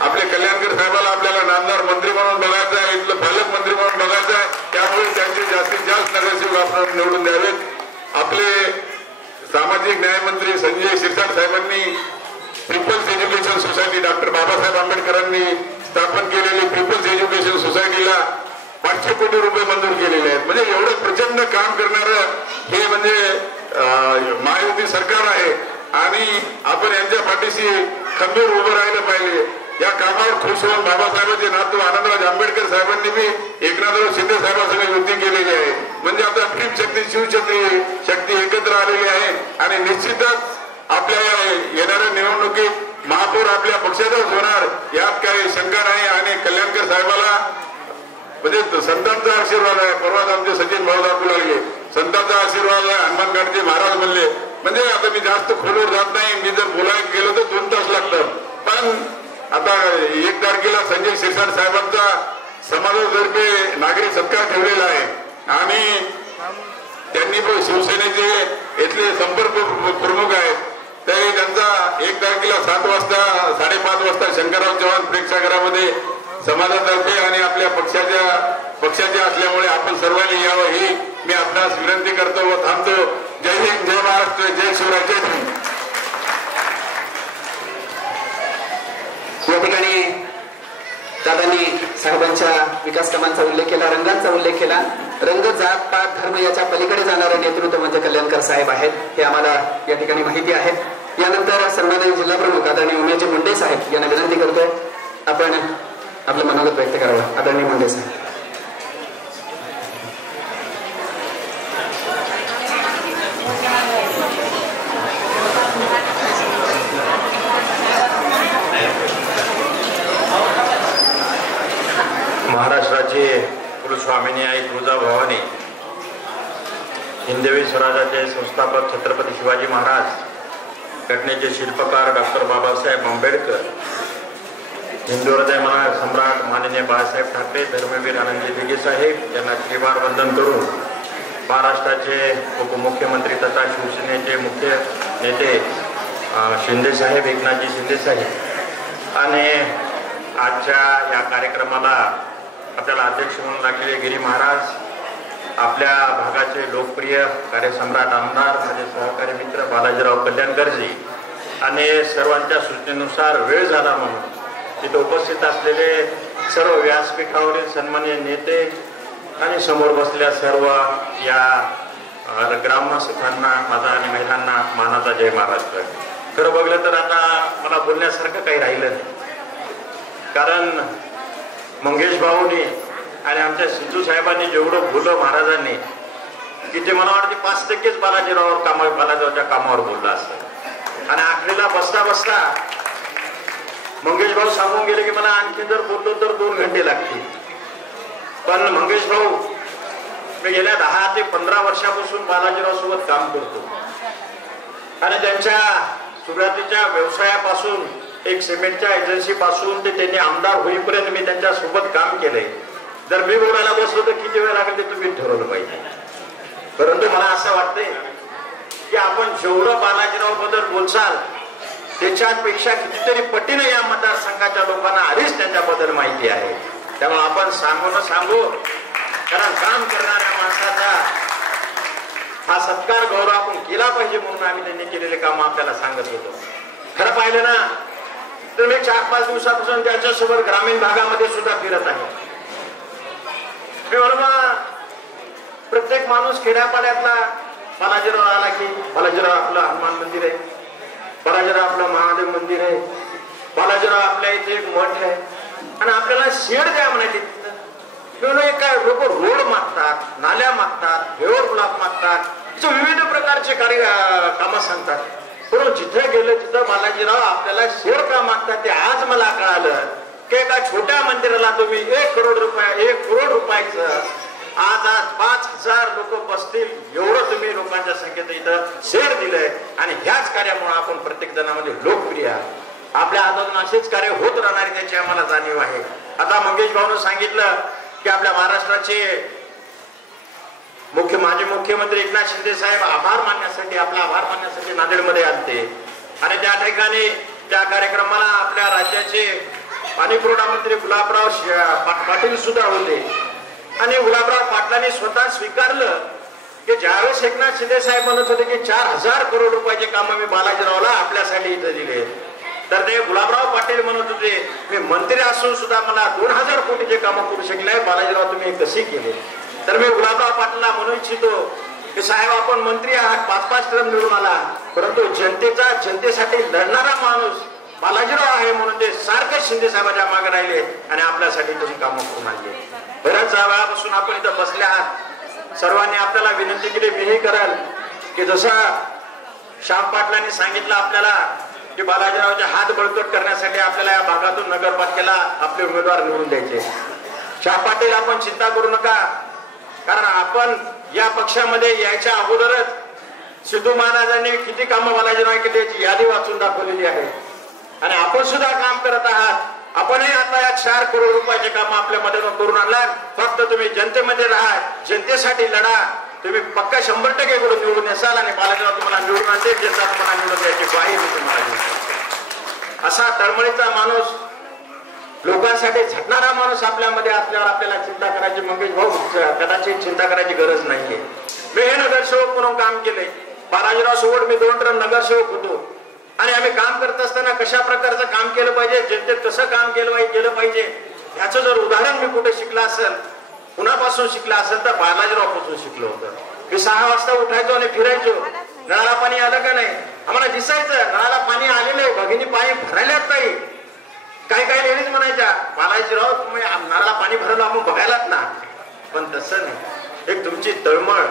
आपले कल्याणकर साहेबाला आपल्याला नामदार मंत्री म्हणून बघायचं आहे, इथलं पालकमंत्री म्हणून बघायचं आहे. त्यामुळे त्यांचे जास्तीत जास्त नगरसेवक आपण निवडून द्यावेत. आपले सामाजिक न्यायमंत्री संजय शिरसाट साहेबांनी people's education society doctor Babasaheb आंबेडकरांनी स्थापन केलेली पीपल्स एज्युकेशन सोसायटीला 500 कोटी रुपये मंजूर केलेले आहेत. म्हणजे एवढं प्रचंड काम करणारं हे म्हणजे महायुती सरकार आहे आणि आपण यांच्या पाठीशी खंबीर उभं राहिलं पाहिजे. या कामावर खुश होऊन बाबासाहेबांचे नातू आनंदराज आंबेडकर साहेबांनी बी एकनाथराव शिंदे साहेबांसह युती केलेली आहे. म्हणजे आता भीम शक्ती शिवशक्ती एकत्र आलेली आहे आणि निश्चितच आपल्या येणाऱ्या निवडणुकीत महापौर आपल्या पक्षाचाच होणार यात काही शंका नाही. आणि कल्याणकर साहेबाला म्हणजे संतांचा आशीर्वाद आहे. परवाच आमचे सचिन भाऊ दाखवू लागले, संतांचा आशीर्वाद आहे. हनुमानगडचे महाराज म्हणले. म्हणजे आता मी जास्त खोलवर जात नाही, मी जर बोलायला गेलो तर 2 तास लागतात. पण आता 1 तारखेला संजय शिरसाट साहेबांचा समाजातर्फे नागरी सत्कार ठेवलेला आहे आणि त्यांनी पण शिवसेनेचे इथले संपर्क प्रमुख आहेत. तरी त्यांचा 1 तारखेला 7 वाजता 5:30 वाजता शंकरराव चव्हाण प्रेक्षागृहामध्ये समाजातर्फे आणि आपल्या पक्षाचे असल्यामुळे आपण सर्वांनी यावं ही मी आपणास विनंती करतो व थांबतो. जय हिंद, जय महाराष्ट्र, जय शिवराय, जय भीम. या ठिकाणी दादांनी साहेबांच्या विकास कामांचा उल्लेख केला, रंगांचा उल्लेख केला. रंग, जात, पात, धर्म याच्या पलीकडे जाणारे नेतृत्व म्हणजे कल्याणकर साहेब आहेत हे आम्हाला या ठिकाणी माहिती आहे. यानंतर सन्माननीय जिल्हा प्रमुख आदरणीय उमेशजी मुंडे साहेब यांना विनंती करतोय आपण आपलं मनोगत व्यक्त करावं. आदरणीय मुंडे साहेब. महाराष्ट्राचे कुलस्वामिनी आई तुळजाभवानी, हिंदवी स्वराज्याचे संस्थापक छत्रपती शिवाजी महाराज, घटनेचे शिल्पकार डॉक्टर बाबासाहेब आंबेडकर, हिंदू हृदय सम्राट माननीय बाळासाहेब ठाकरे, धर्मवीर आनंदजी दिघे साहेब यांना श्रीवार वंदन करून महाराष्ट्राचे उपमुख्यमंत्री तथा शिवसेनेचे मुख्य नेते शिंदे साहेब, एकनाथजी शिंदे साहेब आणि आजच्या या कार्यक्रमाला आपल्याला अध्यक्ष म्हणून लागलेले गिरी महाराज, आपल्या भागाचे लोकप्रिय कार्यसम्राट आमदार माझे सहकारी मित्र बालाजीराव कल्याणकरजी आणि सर्वांच्या सूचनेनुसार वेळ झाला म्हणून तिथे उपस्थित असलेले सर्व व्यासपीठावरील सन्माननीय नेते आणि समोर बसलेल्या सर्व या ग्रामस्थांना माझा आणि महिलांना मानाचा जय महाराष्ट्र. खरं बघलं तर आता मला बोलण्यासारखं काही राहिलं नाही, कारण मंगेश भाऊनी आणि आमच्या सिद्धू साहेबांनी जेवढं बोललं महाराजांनी की ते मला वाटते 5% बालाजीरावच्या कामावर बोललं असतं. आणि आखरीला बसता बसता मंगेश भाऊ सांगून गेले की मला आणखी जर बोललो तर 2 घंटे लागतील. पण मंगेश भाऊ मी गेल्या 10 ते 15 वर्षापासून बालाजीराव सोबत काम करतो आणि त्यांच्या सुरुवातीच्या व्यवसायापासून एक सिमेंटच्या एजन्सी पासून ते त्यांनी आमदार होईपर्यंत मी त्यांच्या सोबत काम केलंय. जर मी बोलायला बसलो तर किती वेळ लागेल ते तुम्ही ठरवलं पाहिजे. परंतु मला असं वाटतंय की आपण जेवढं बालाजीराव बद्दल बोलसाल त्याच्यापेक्षा कितीतरी पटीने या मतदारसंघाच्या लोकांना आधीच त्यांच्याबद्दल माहिती आहे. त्यामुळे आपण सांगू कारण काम करणाऱ्या माणसाचा हा सत्कार गौरव आपण केला पाहिजे म्हणून आम्ही त्यांनी केलेले काम आपल्याला सांगत होतो. खरं पाहिलं ना तर मी 4-5 दिवसापासून त्याच्यासोबत ग्रामीण भागामध्ये सुद्धा फिरत आहे. मी म्हणून प्रत्येक माणूस खेड्यापाड्यातला बालाजीराव आला की बालाजीराव आपलं हनुमान मंदिर आहे, बालाजीराव आपलं महादेव मंदिर आहे, बालाजीराव आपल्या इथे एक मठ आहे आणि आपल्याला शेड द्या म्हणायचे. काय लोक रोड मागतात, नाल्या मागतात, वेवर गुलाब मागतात, विविध प्रकारचे कामं सांगतात. पण जिथे गेलं तिथं बालाजीराव आपल्याला शेड का मागतात ते आज मला कळालं की एका छोट्या मंदिराला तुम्ही 1 करोड रुपयाचं आज 5,000 लोक बसतील एवढं तुम्ही लोकांच्या संख्येत इथं शेड दिलंय. आणि ह्याच कार्यामुळे आपण प्रत्येक जणांमध्ये लोकप्रिय आहात. आपल्या हातातून असेच कार्य होत राहणारे त्याची आम्हाला जाणीव आहे. आता मंगेश भाऊनं सांगितलं की आपल्या महाराष्ट्राचे माजी मुख्यमंत्री एकनाथ शिंदे साहेब आपला आभार मानण्यासाठी नांदेडमध्ये आलते आणि त्या ठिकाणी त्या कार्यक्रमाला आपल्या राज्याचे पाणी पुरवठा मंत्री गुलाबराव पाटील सुद्धा होते. आणि गुलाबराव पाटलांनी स्वतः स्वीकारलं की ज्यावेळेस एकनाथ शिंदे साहेब म्हणत होते की 4,000 करोड रुपयाचे काम मी बालाजीरावला आपल्यासाठी इथं दिले, तर ते गुलाबराव पाटील म्हणत होते मी मंत्री असून सुद्धा मला 2,000 कोटीचे काम करू शकले, बालाजीराव तुम्ही कसे केले. तर मी गुलाबराव पाटलांना म्हणू इच्छितो की साहेब आपण मंत्री आहात, 5-5 टर्म निवडून आला, परंतु जनतेसाठी लढणारा माणूस बालाजीराव आहे म्हणून ते सारखे शिंदे साहेबांच्या मागे राहिले आणि आपल्यासाठी तुम्ही कामं करून आणले. बऱ्याच वेळापासून आपण इथं बसले आहात. सर्वांनी आपल्याला विनंती केली, मीही कराल की जसं श्याम पाटलांनी सांगितलं आपल्याला की बालाजीरावचे हात बळकट करण्यासाठी आपल्याला या भागातून नगरपालिकेला आपले उमेदवार निवडून द्यायचे. श्याम पाटील आपण चिंता करू नका, कारण आपण या पक्षामध्ये यायच्या अगोदरच सिद्धू महाराजांनी किती कामं बालाजीराव केली याची यादी वाचून दाखवलेली आहे आणि आपण सुद्धा काम करत आहात. आपणही आता या 4 करोड रुपयाचे काम आपल्या मदतीने करून आणला. फक्त तुम्ही जनतेमध्ये राहा, जनतेसाठी लढा. तुम्ही पक्का 100% कडून निवडून येसाल आणि बालाजीराव तुम्हाला निवडून आणतील, जनता तुम्हाला निवडून द्यायची ग्वाही मी तुम्हाला देतो. असा तळमळीचा माणूस, लोकांसाठी झटणारा माणूस आपल्यामध्ये असल्यावर आपल्याला चिंता करायची मंगेश भाऊ कदाचित चिंता करायची गरज नाहीये. मी हे नगरसेवक म्हणून काम केले. बालाजीराव सोबत मी 2 टर्म नगरसेवक होतो आणि आम्ही काम करत असताना कशा प्रकारचं काम केलं पाहिजे, जनतेत कसं काम केलं पाहिजे याचं जर उदाहरण मी कुठे शिकला असेल, कुणापासून शिकला असेल तर बालाजीराव पासून शिकलो होतं. मी 6 वाजता उठायचो आणि फिरायचो, नळाला पाणी आलं का नाही आम्हाला दिसायचं, नळाला पाणी आलेलं आहे, भगिनी पाणी भरायलाच नाही. काही लेडीज म्हणायच्या बालाजीराव तुम्ही नळाला पाणी भरायला आपण बघायलाच ना. पण तसं नाही, एक तुमची तळमळ,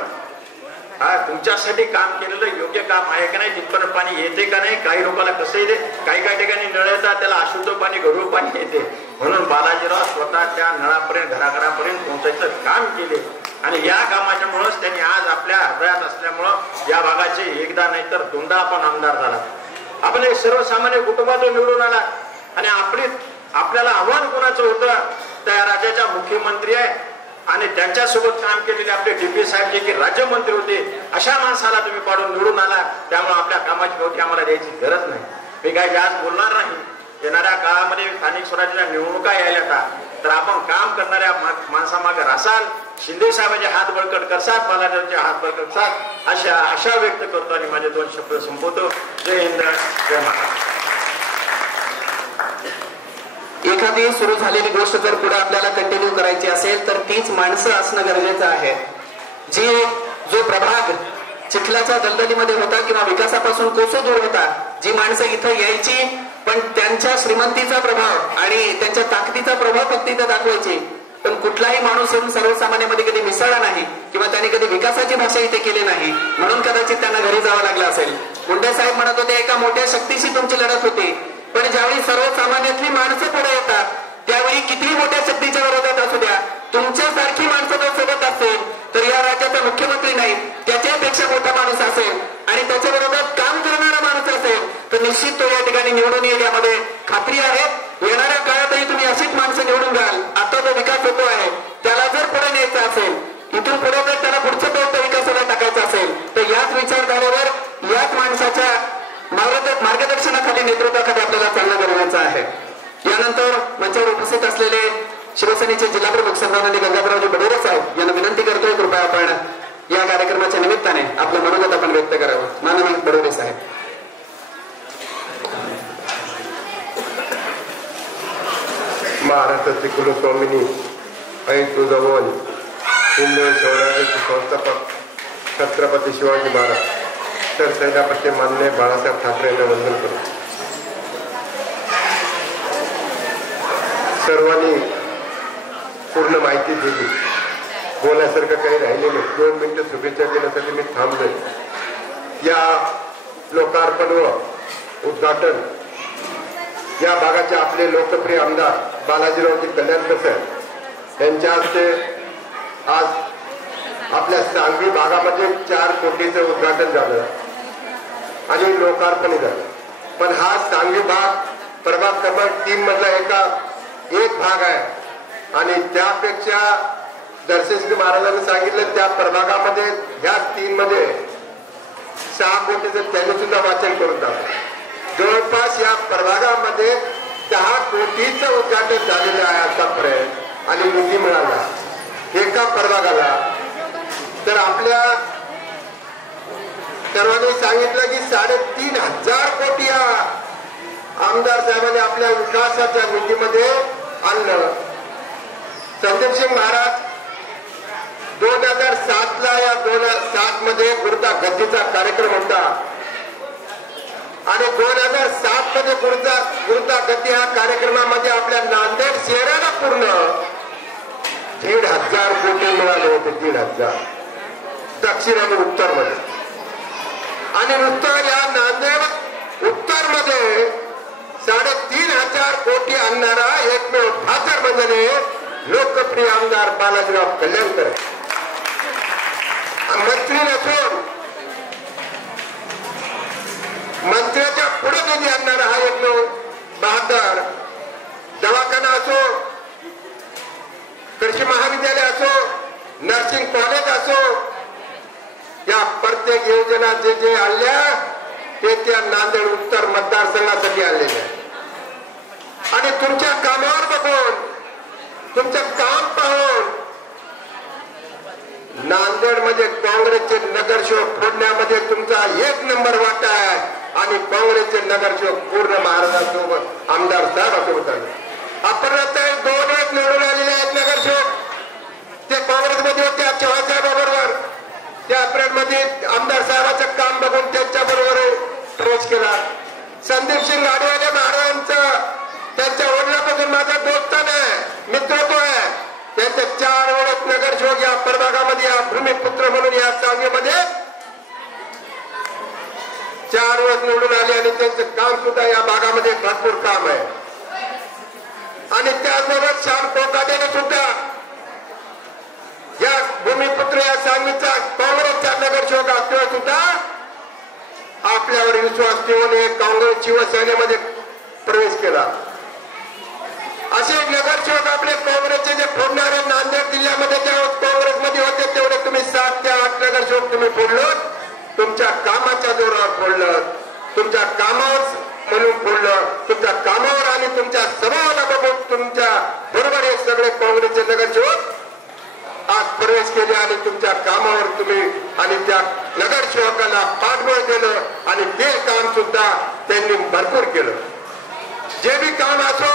तुमच्यासाठी काम केलेलं योग्य काम आहे का नाही, जिथपर्यंत पाणी येते का नाही, काही लोकांना कसं येते, काही ठिकाणी नळ येतात त्याला अशुद्ध पाणी घडूळ पाणी येते. म्हणून बालाजीराव स्वतः त्या नळापर्यंत घराघरापर्यंत पोहोचायचं काम केले आणि या कामाच्या मुळेच त्यांनी आज आपल्या हृदयात असल्यामुळं या भागाचे एकदा नाही तर 2दा आपण आमदार झाला. आपण एक सर्वसामान्य कुटुंबातून निवडून आला आणि आपल्याला आव्हान कोणाचं होतं, त्या राज्याच्या मुख्यमंत्री आहे आणि त्यांच्यासोबत काम केलेले आपले DP साहेब जे की राज्यमंत्री होते, अशा माणसाला तुम्ही पाडून निवडून आला. त्यामुळे आपल्या कामाची गवठी आम्हाला द्यायची गरज नाही. मी काही जास्त बोलणार नाही. येणाऱ्या काळामध्ये स्थानिक स्वराज्याच्या निवडणुका यायला तर आपण काम करणाऱ्या माणसामागे रासाल, शिंदे साहेबांचे हात बळकट करसाल, बालाजीरावचे हात बळकट करसाल अशा आशा व्यक्त करतो आणि माझे 2 शब्द संपवतो. जय हिंद, जय महाराष्ट्र. एखादी सुरू झालेली गोष्ट जर पुढे आपल्याला कंटिन्यू करायची असेल तर तीच माणसं असणं गरजेचं आहे. जो प्रभाग चिखलाच्या दलदलीमध्ये होता किंवा विकासापासून कोसो दूर होता, जी माणसं इथं यायची पण त्यांच्या श्रीमंतीचा प्रभाव आणि त्यांच्या ताकदीचा प्रभाव फक्त इथं दाखवायचे, पण कुठलाही माणूस येऊन सर्वसामान्यामध्ये कधी मिसळला नाही किंवा त्याने कधी विकासाची भाषा इथे केली नाही, म्हणून कदाचित त्यांना घरी जावं लागलं असेल. मुंडे साहेब म्हणत होते एका मोठ्या शक्तीशी तुमची लढत होती, पण ज्यावेळी सर्वसामान्यातली माणसं पुढे येतात त्यावेळी कितीही मोठ्या शक्तीच्या विरोधात असू द्या, तुमच्यासारखी माणसं जर सोबत असेल तर या राज्याचा मुख्यमंत्री नाही त्याच्यापेक्षा मोठा माणूस असेल आणि त्याच्या विरोधात काम करणारा माणूस असेल तर निश्चित तो या ठिकाणी निवडून येईल, यामध्ये खात्री आहे. येणाऱ्या काळातही तुम्ही अशीच माणसं निवडून घ्याल. आता जो विकास होतो आहे त्याला जर पुढे न्यायचा असेल, इथून पुढे जर त्याला पुढचं पाऊल विकासाला टाकायचं असेल तर याच विचारधारेवर याच माणसाच्या मार्गदर्शनाखाली नेतृत्वाखाली आपल्याला चालणं गरजेचं आहे. यानंतर मंचावर उपस्थित असलेले शिवसेनेचे जिल्हाप्रमुख सन्माननीय गंगाधररावजी बडोरे साहेब यांना विनंती करतोय कृपया आपण या कार्यक्रमाच्या निमित्ताने आपलं मनोगत आपण व्यक्त करावं. माननीय बडोरे साहेब. महाराष्ट्राचे कुलस्वामिनी आई तुळजाभवानी हिंदू स्वराज्याचे संस्थापक छत्रपती शिवाजी महाराज तर सैन्यापती माननीय बाळासाहेब ठाकरे यांना वंदन करतो. सर्वांनी पूर्ण माहिती दिली, बोलण्यासारखं काही राहिले नाही. 2 मिनिटं शुभेच्छा देण्यासाठी मी थांबलोय. या लोकार्पण व उद्घाटन या भागाचे आपले लोकप्रिय आमदार बालाजीरावजी कल्याणकर साहेब यांच्या हस्ते आज आपल्या सांगली भागामध्ये 4 कोटीचं उद्घाटन झालं आणि लोकार्पण झालं. पण हा सांगली भाग प्रभाग क्रमांक 3 मधला एक भाग आहे आणि त्यापेक्षा दर्शनश्री महाराजांनी सांगितलं त्या प्रभागामध्ये ह्या 3 मध्ये 6 कोटीचं त्यांनी सुद्धा वाचन करून टाकलं. जवळपास या प्रभागामध्ये 10 कोटीचं उद्घाटन झालेलं आहे आतापर्यंत आणि निधी मिळाला एका प्रभागाला. तर आपल्या सर्वांनी सांगितलं की 3,500 कोटी आमदार साहेबांनी आपल्या विकासाच्या निधीमध्ये आणलं. संदीपसिंग महाराज 2007 या 2007 मध्ये गुरुता गद्दीचा कार्यक्रम होता आणि 2007 मध्ये गुरुता गद्दी हा कार्यक्रमामध्ये आपल्या नांदेड शहराला पूर्ण 1,500 कोटी मिळाले होते. 1,500 दक्षिण आणि उत्तर मध्ये आणि नुसतं या नांदेड उत्तर मध्ये 3,500 कोटी आणणारा एकमेव खासदार म्हणजे लोकप्रिय आमदार बालाजीराव कल्याणकर. मंत्री नसून मंत्र्याच्या पुढे निधी आणणारा हा एकमेव बहादर. दवाखाना असो, कृषी महाविद्यालय असो, नर्सिंग कॉलेज असो, या प्रत्येक योजना जे आणल्या ते त्या नांदेड उत्तर मतदारसंघासाठी आणलेल्या आणि तुमच्या कामावर बघून, तुमचं काम पाहून नांदेड मध्ये काँग्रेसचे नगरसेवक फोडण्यामध्ये तुमचा 1 नंबर वाटा आहे आणि काँग्रेसचे नगरसेवक पूर्ण महाराष्ट्रासोबत आमदार साहेबासोबत आले. आपण 2 वेळेस निवडून आलेले आहेत नगरसेवक. ते काँग्रेसमध्ये होते चव्हाणसाहेबाबरोबर. त्या पिरियडमध्ये आमदार साहेबांचं काम बघून त्यांच्या बरोबर प्रवेश केला. संदीपसिंग गाडीवाले महाराजांचं त्यांच्या वडिलांपासून माझा दोस्तान आहे, मित्रत्व आहे. त्यांचे 4 वेळेस नगरसेवक या प्रभागामध्ये, या भूमिपुत्र म्हणून या सांगलीमध्ये 4 वेळेस निवडून आले आणि त्यांचं काम सुद्धा या भागामध्ये भरपूर काम आहे. आणि त्याचबरोबर श्याम कोकाटेने सुद्धा या भूमिपुत्र या सांगलीचा काँग्रेसचा नगरसेवक असल्यावर सुद्धा आपल्यावर विश्वास ठेवून काँग्रेस शिवसेनेमध्ये प्रवेश केला. असे नगरसेवक आपले काँग्रेसचे जे फोडणारे नांदेड जिल्ह्यामध्ये ज्यावेळेस काँग्रेसमध्ये होते तेवढे तुम्ही 7 ते 8 नगरसेवक तुम्ही फोडलं. तुमच्या कामाच्या जोरावर फोडलं, तुमच्या कामावर म्हणून फोडलं, तुमच्या कामावर आणि तुमच्या स्वभावाला बघून तुमच्या बरोबर हे सगळे काँग्रेसचे नगरसेवक आज प्रवेश केले आणि तुमच्या कामावर तुम्ही आणि त्या नगरसेवकाला पाठबळ दिलं आणि ते काम सुद्धा त्यांनी भरपूर केलं. जे बी काम असो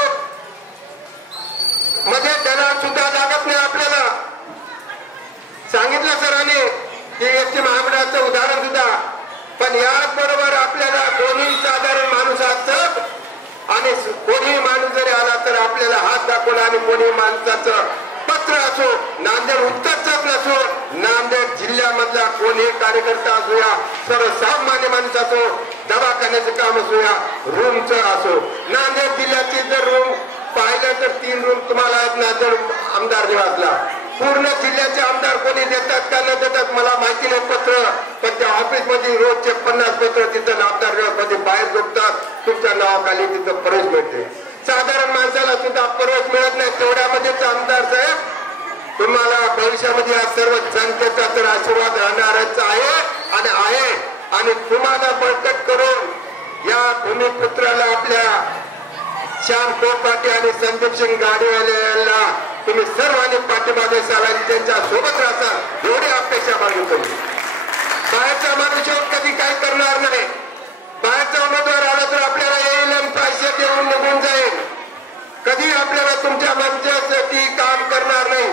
मध्ये त्याला सुद्धा लागत नाही. आपल्याला सांगितलं सरांनी की एसटी महामंडळाचं उदाहरण सुद्धा, पण याच बरोबर आपल्याला कोणी साधारण माणूस असतं आणि कोणी माणूस जरी आला तर आपल्याला हात दाखवला आणि कोणी माणसाचं पत्र असो, नांदेड उत्तरचाच नसो, नांदेड जिल्ह्यामधला कोणी कार्यकर्ता असूया, सर्वसामान्य माणूस असो, दवाखान्याचं काम असूया, रूमचं असो, नांदेड जिल्ह्याची जर रूम पाहिलं तर 3 रूम तुम्हाला आहेत नांदेड आमदार निवासला. पूर्ण जिल्ह्याचे आमदार कोणी देतात का न देतात मला माहिती नाही पत्र, पण त्या ऑफिसमध्ये रोजचे 50 पत्र तिथं आमदार निवासमध्ये बाहेर झोपतात. तुमच्या नावाखाली तिथं प्रवेश मिळते. साधारण माणसाला सुद्धा प्रवेश मिळत नाही. तेवढ्यामध्येच आमदार साहेब तुम्हाला भविष्यामध्ये या सर्व जनतेचा तर आशीर्वाद राहणारच आहे आणि तुम्हाला बळकट करून या भूमिपुत्राला आपल्या श्याम कोपाटे आणि संदीप सिंग गाडीवाले तुम्ही सर्वांनी पाठीमागे सालांनी त्यांच्या सोबत राहता एवढी अपेक्षा मागितली. बाहेरचा माणूस कधी काही करणार नाही. बाहेरचा उमेदवार आला तर आपल्याला येईल आणि पैसे देऊन निघून जाईल. कधी आपल्याला तुमच्या मंचासाठी काम करणार नाही.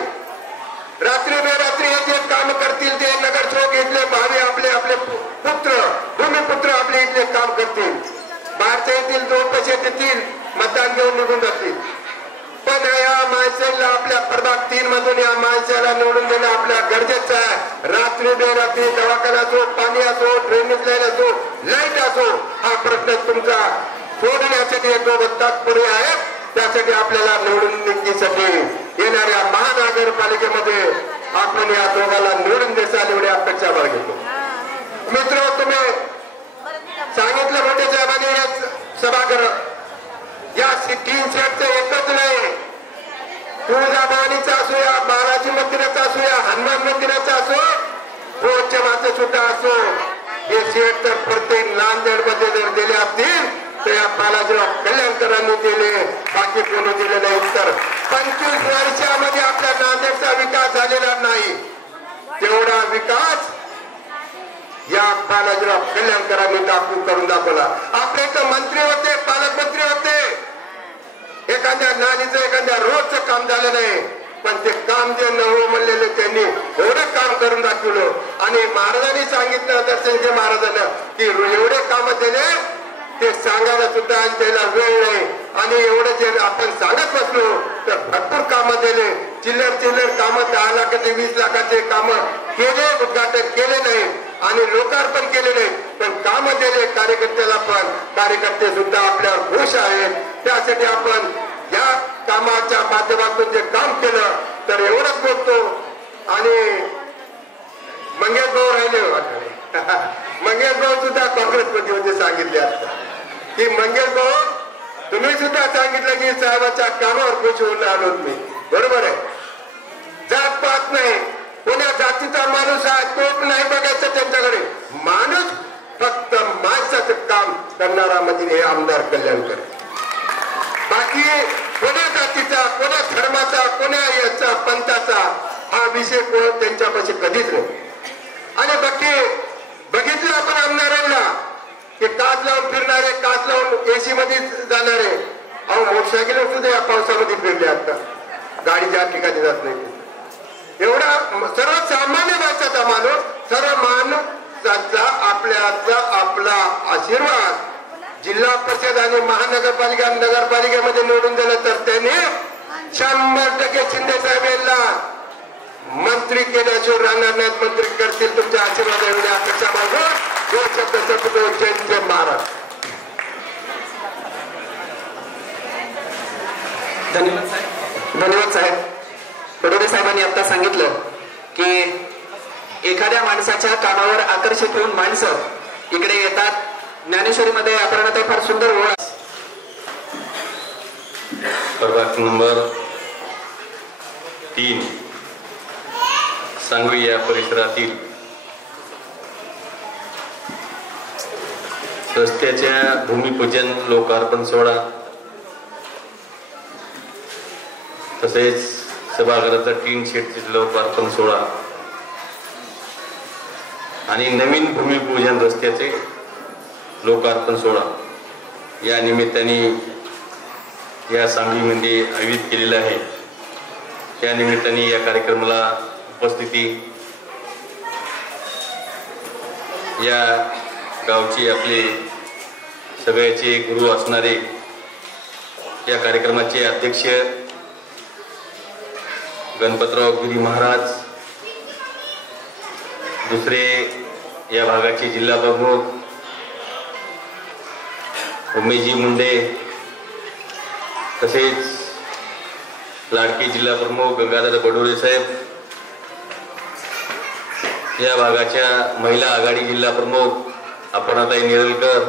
रात्री बेरात्री हे जे काम करतील ते नगरसेवक इथले भावी आपले पुत्र भूमिपुत्र आपले इथले काम करतील. बाहेरचे येतील 2 पैसे देतील, मतदान घेऊन निघून जातील. पण या माणसाला आपल्या प्रभाग 3 मधून या माणसाला निवडून देणं आपल्या गरजेचं आहे. रात्री बेरात्री दवाखाना असो, पाणी असो, ड्रेनेज लाईन असो, लाईट असो, हा प्रश्न तुमचा सोडण्यासाठी येतो तात्पर्य आहे. त्यासाठी आपल्याला निवडणुकीसाठी येणाऱ्या महानगरपालिकेमध्ये आपण या दोघांना निवडून देसाल एवढी अपेक्षा बाळगतो. मित्र, तुम्ही सांगितलं मोठे साहेबांनी या सभागृह या 3 सेटचं एकच नाही, तुळजाभवानीचा असो या बालाजी मंदिराचा असो या हनुमान मंदिराचा असो, पोचमाचं सुद्धा असो, हे सेट तर प्रत्येक नांदेड मध्ये जर दिले असतील तर या बालाजीराव कल्याणकरांनी दिले, बाकी कोणी दिले नाही. तर 25 वर्षामध्ये आपल्या नांदेडचा विकास झालेला नाही. तेवढा विकास या बालाजीराव कल्याणकरांनी करून दाखवला. आपले तर मंत्री होते, पालकमंत्री होते, एखाद्या नालीचं एखाद्या रोडचं काम झालं नाही, पण ते काम जे न हो म्हणलेले त्यांनी एवढं काम करून दाखवलं. आणि महाराजांनी सांगितलं दर्शनजी महाराजांना की एवढे काम दिले ते सांगायला सुद्धा त्याला वेळ नाही. आणि एवढं जे आपण सांगत बसलो तर भरपूर कामं दिले. चिल्लर कामं 10 लाखाचे 20 लाखाचे कामं केले, उद्घाटन केले नाही आणि लोकार्पण केले नाही, पण कामं दिले कार्यकर्त्याला. पण कार्यकर्ते सुद्धा आपल्यावर खुश आहेत. त्यासाठी आपण या कामाच्या माध्यमातून जे काम केलं तर एवढंच बोलतो. आणि मंगेश भाऊ राहिले, मंगेश भाऊ सुद्धा काँग्रेसमध्ये होते, सांगितले असता की मंगेश भाऊ तुम्ही सुद्धा सांगितलं की साहेबाच्या कामावर खुश होऊन आलो मी. बरोबर आहे. जात पात नाही, कोण्या जातीचा माणूस आहे तो नाही बघायचं त्यांच्याकडे. माणूस फक्त माणसाचं काम करणारा म्हणजे हे आमदार कल्याणकर. बाकी कोण्या जातीचा, कोण्या धर्माचा, कोण्या याचा पंथाचा हा विषय कोण त्यांच्यापाशी कधीच नाही. आणि बाकी बघितलं आपण आमदारांना की काच लावून फिरणारे, काच लावून एसी मध्ये जाणारे. अहो मोटरसायकल सुद्धा या पावसामध्ये फिरले. आता गाडी ज्या ठिकाणी जात नाही एवढा सर्वसामान्य माणसाचा माणूस, सर्व माणसाचा आपला आशीर्वाद जिल्हा परिषद आणि महानगरपालिका नगरपालिकेमध्ये निवडून दिलं तर त्यांनी 100% शिंदे साहेब यांना मंत्री केल्याशिवाय राहणार नाहीत. मंत्री करतील तुमच्या आशीर्वाद एवढ्या अपेक्षा मागून 2 शब्द संपतो. जय महाराज. धन्यवाद साहेब. बडोदे साहेबांनी आता सांगितलं की एखाद्या माणसाच्या कामावर आकर्षित होऊन माणसं इकडे येतात. ज्ञानेश्वरीमध्ये अपराणात फार सुंदर ओळ. प्रभाग नंबर 3 सांगवी या परिसरातील रस्त्याच्या भूमिपूजन, लोकार्पण सोहळा तसेच सभागृहाचा 3 शेडचे लोकार्पण सोहळा आणि नवीन भूमिपूजन रस्त्याचे लोकार्पण सोहळा या निमित्ताने या सांगलीमध्ये आयोजित केलेला आहे. त्या निमित्ताने या कार्यक्रमाला उपस्थिती या गावचे आपले सगळ्याचे गुरु असणारे या कार्यक्रमाचे अध्यक्ष गणपतराव गिरी महाराज, दुसरे या भागाचे जिल्हा प्रमुख उमेशजी मुंडे, तसेच लाडके जिल्हा प्रमुख गंगाधर बडोले साहेब, या भागाच्या महिला आघाडी जिल्हा प्रमुख अपर्णाताई नेरलकर,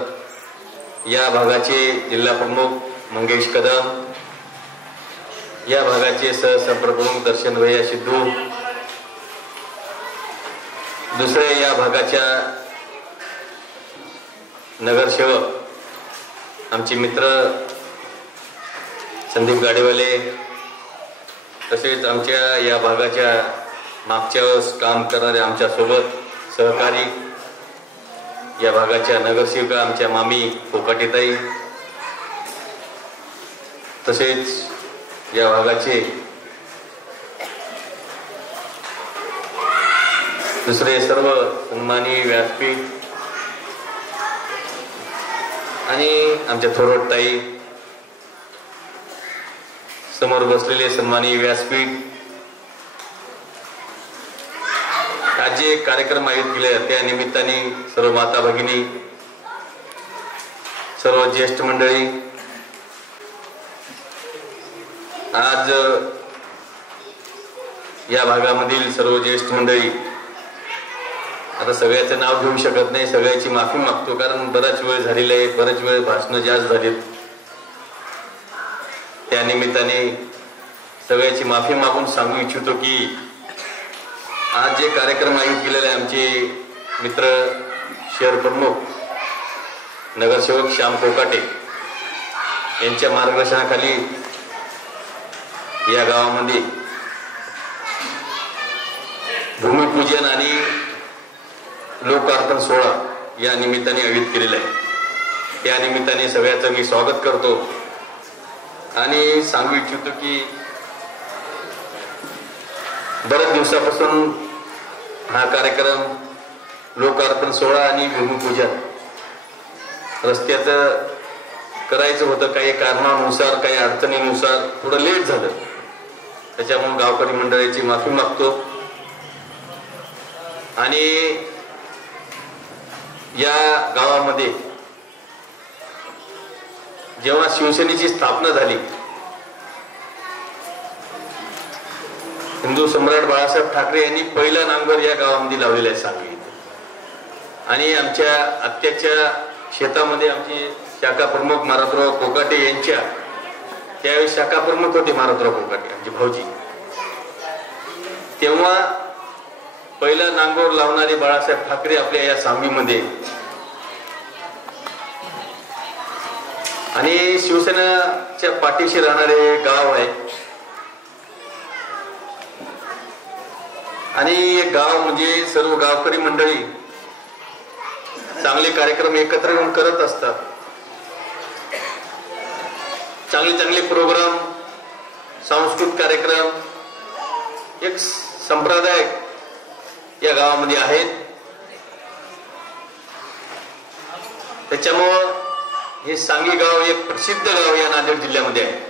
या भागाचे जिल्हा प्रमुख मंगेश कदम, या भागाचे सहसंप्रमुख दर्शन भैया सिद्धू, दुसरे या भागाच्या नगरसेवक आमचे मित्र संदीप गाडेवाले, तसेच आमच्या या भागाच्या मागच्या काम करणारे आमच्या सोबत सहकारी या भागाच्या नगरसेविका आमच्या मामी कोकाटेताई, तसेच या भागाचे दुसरे सर्व सन्माननीय व्यासपीठ आणि आमच्या थोरवटताई, समोर बसलेले सन्माननीय व्यासपीठ, आज जे कार्यक्रम आयोजित केले त्या निमित्ताने सर्व माता भगिनी, सर्व ज्येष्ठ मंडळी, आज या भागामधील सर्व ज्येष्ठ मंडळी, आता सगळ्याचं नाव घेऊ शकत नाही, सगळ्याची माफी मागतो कारण बराच वेळ झालेला आहे, बराच वेळ भाषणं जास्त झालीत. त्या निमित्ताने सगळ्याची माफी मागून सांगू इच्छितो की आज जे कार्यक्रम आयोजित केलेले आमचे मित्र शहर प्रमुख नगरसेवक श्याम कोकाटे यांच्या मार्गदर्शनाखाली या गावामध्ये भूमिपूजन आणि लोकार्पण सोहळा या निमित्ताने आयोजित केलेला आहे. त्या निमित्ताने सगळ्याचं मी स्वागत करतो आणि सांगू इच्छितो की बऱ्याच दिवसापासून हा कार्यक्रम लोकार्पण सोहळा आणि भूमिपूजन रस्त्याचं करायचं होतं, काही कारणानुसार काही अडचणीनुसार थोडं लेट झालं, त्याच्यामुळे गावकरी मंडळाची माफी मागतो. आणि या गावामध्ये जेव्हा शिवसेनेची स्थापना झाली, हिंदू सम्राट बाळासाहेब ठाकरे यांनी पहिला नांगर या गावामध्ये लावलेला आहे सांगली. आणि आमच्या आत्याच्या शेतामध्ये आमचे शाखा प्रमुख मारुतराव कोकाटे यांच्या त्यावेळी शाखा प्रमुख होते मारुतराव कोकाटे आमचे भाऊजी, तेव्हा पहिला नांगोर लावणारे बाळासाहेब ठाकरे आपल्या या सांगलीमध्ये. आणि शिवसेनेच्या पाठीशी राहणारे गाव आहे आणि गाव म्हणजे सर्व गावकरी मंडळी चांगले कार्यक्रम एकत्र येऊन करत असतात. चांगले चांगले प्रोग्राम, सांस्कृतिक कार्यक्रम, एक संप्रदाय या गावामध्ये आहेत. त्याच्यामुळं हे सांगली गाव एक प्रसिद्ध गाव या नांदेड जिल्ह्यामध्ये आहे.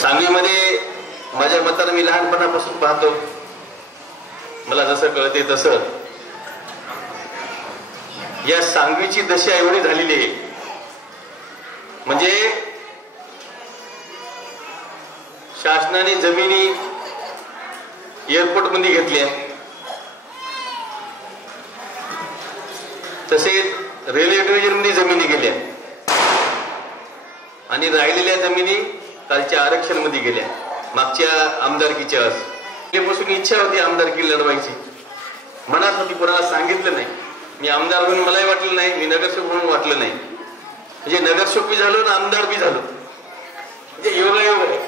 सांगलीमध्ये माझ्या मतानं मी लहानपणापासून पाहतो, मला जसं कळते तसं या सांगलीची दशा एवढी झालेली आहे, म्हणजे शासनाने जमिनी एअरपोर्ट मध्ये घेतल्या, तसेच रेल्वे डिव्हिजन मध्ये जमिनी गेल्या आणि राहिलेल्या जमिनी कालच्या आरक्षण मध्ये गेल्या. मागच्या आमदारकीच्या पासून इच्छा होती आमदारकी लढवायची, मनात होती, कोणाला सांगितलं नाही. मी आमदार म्हणून मलाही वाटलं नाही, मी नगरसेवक म्हणून वाटलं नाही, म्हणजे नगरसेवक बी झालो ना आमदार बी झालो, म्हणजे योगायोग आहे.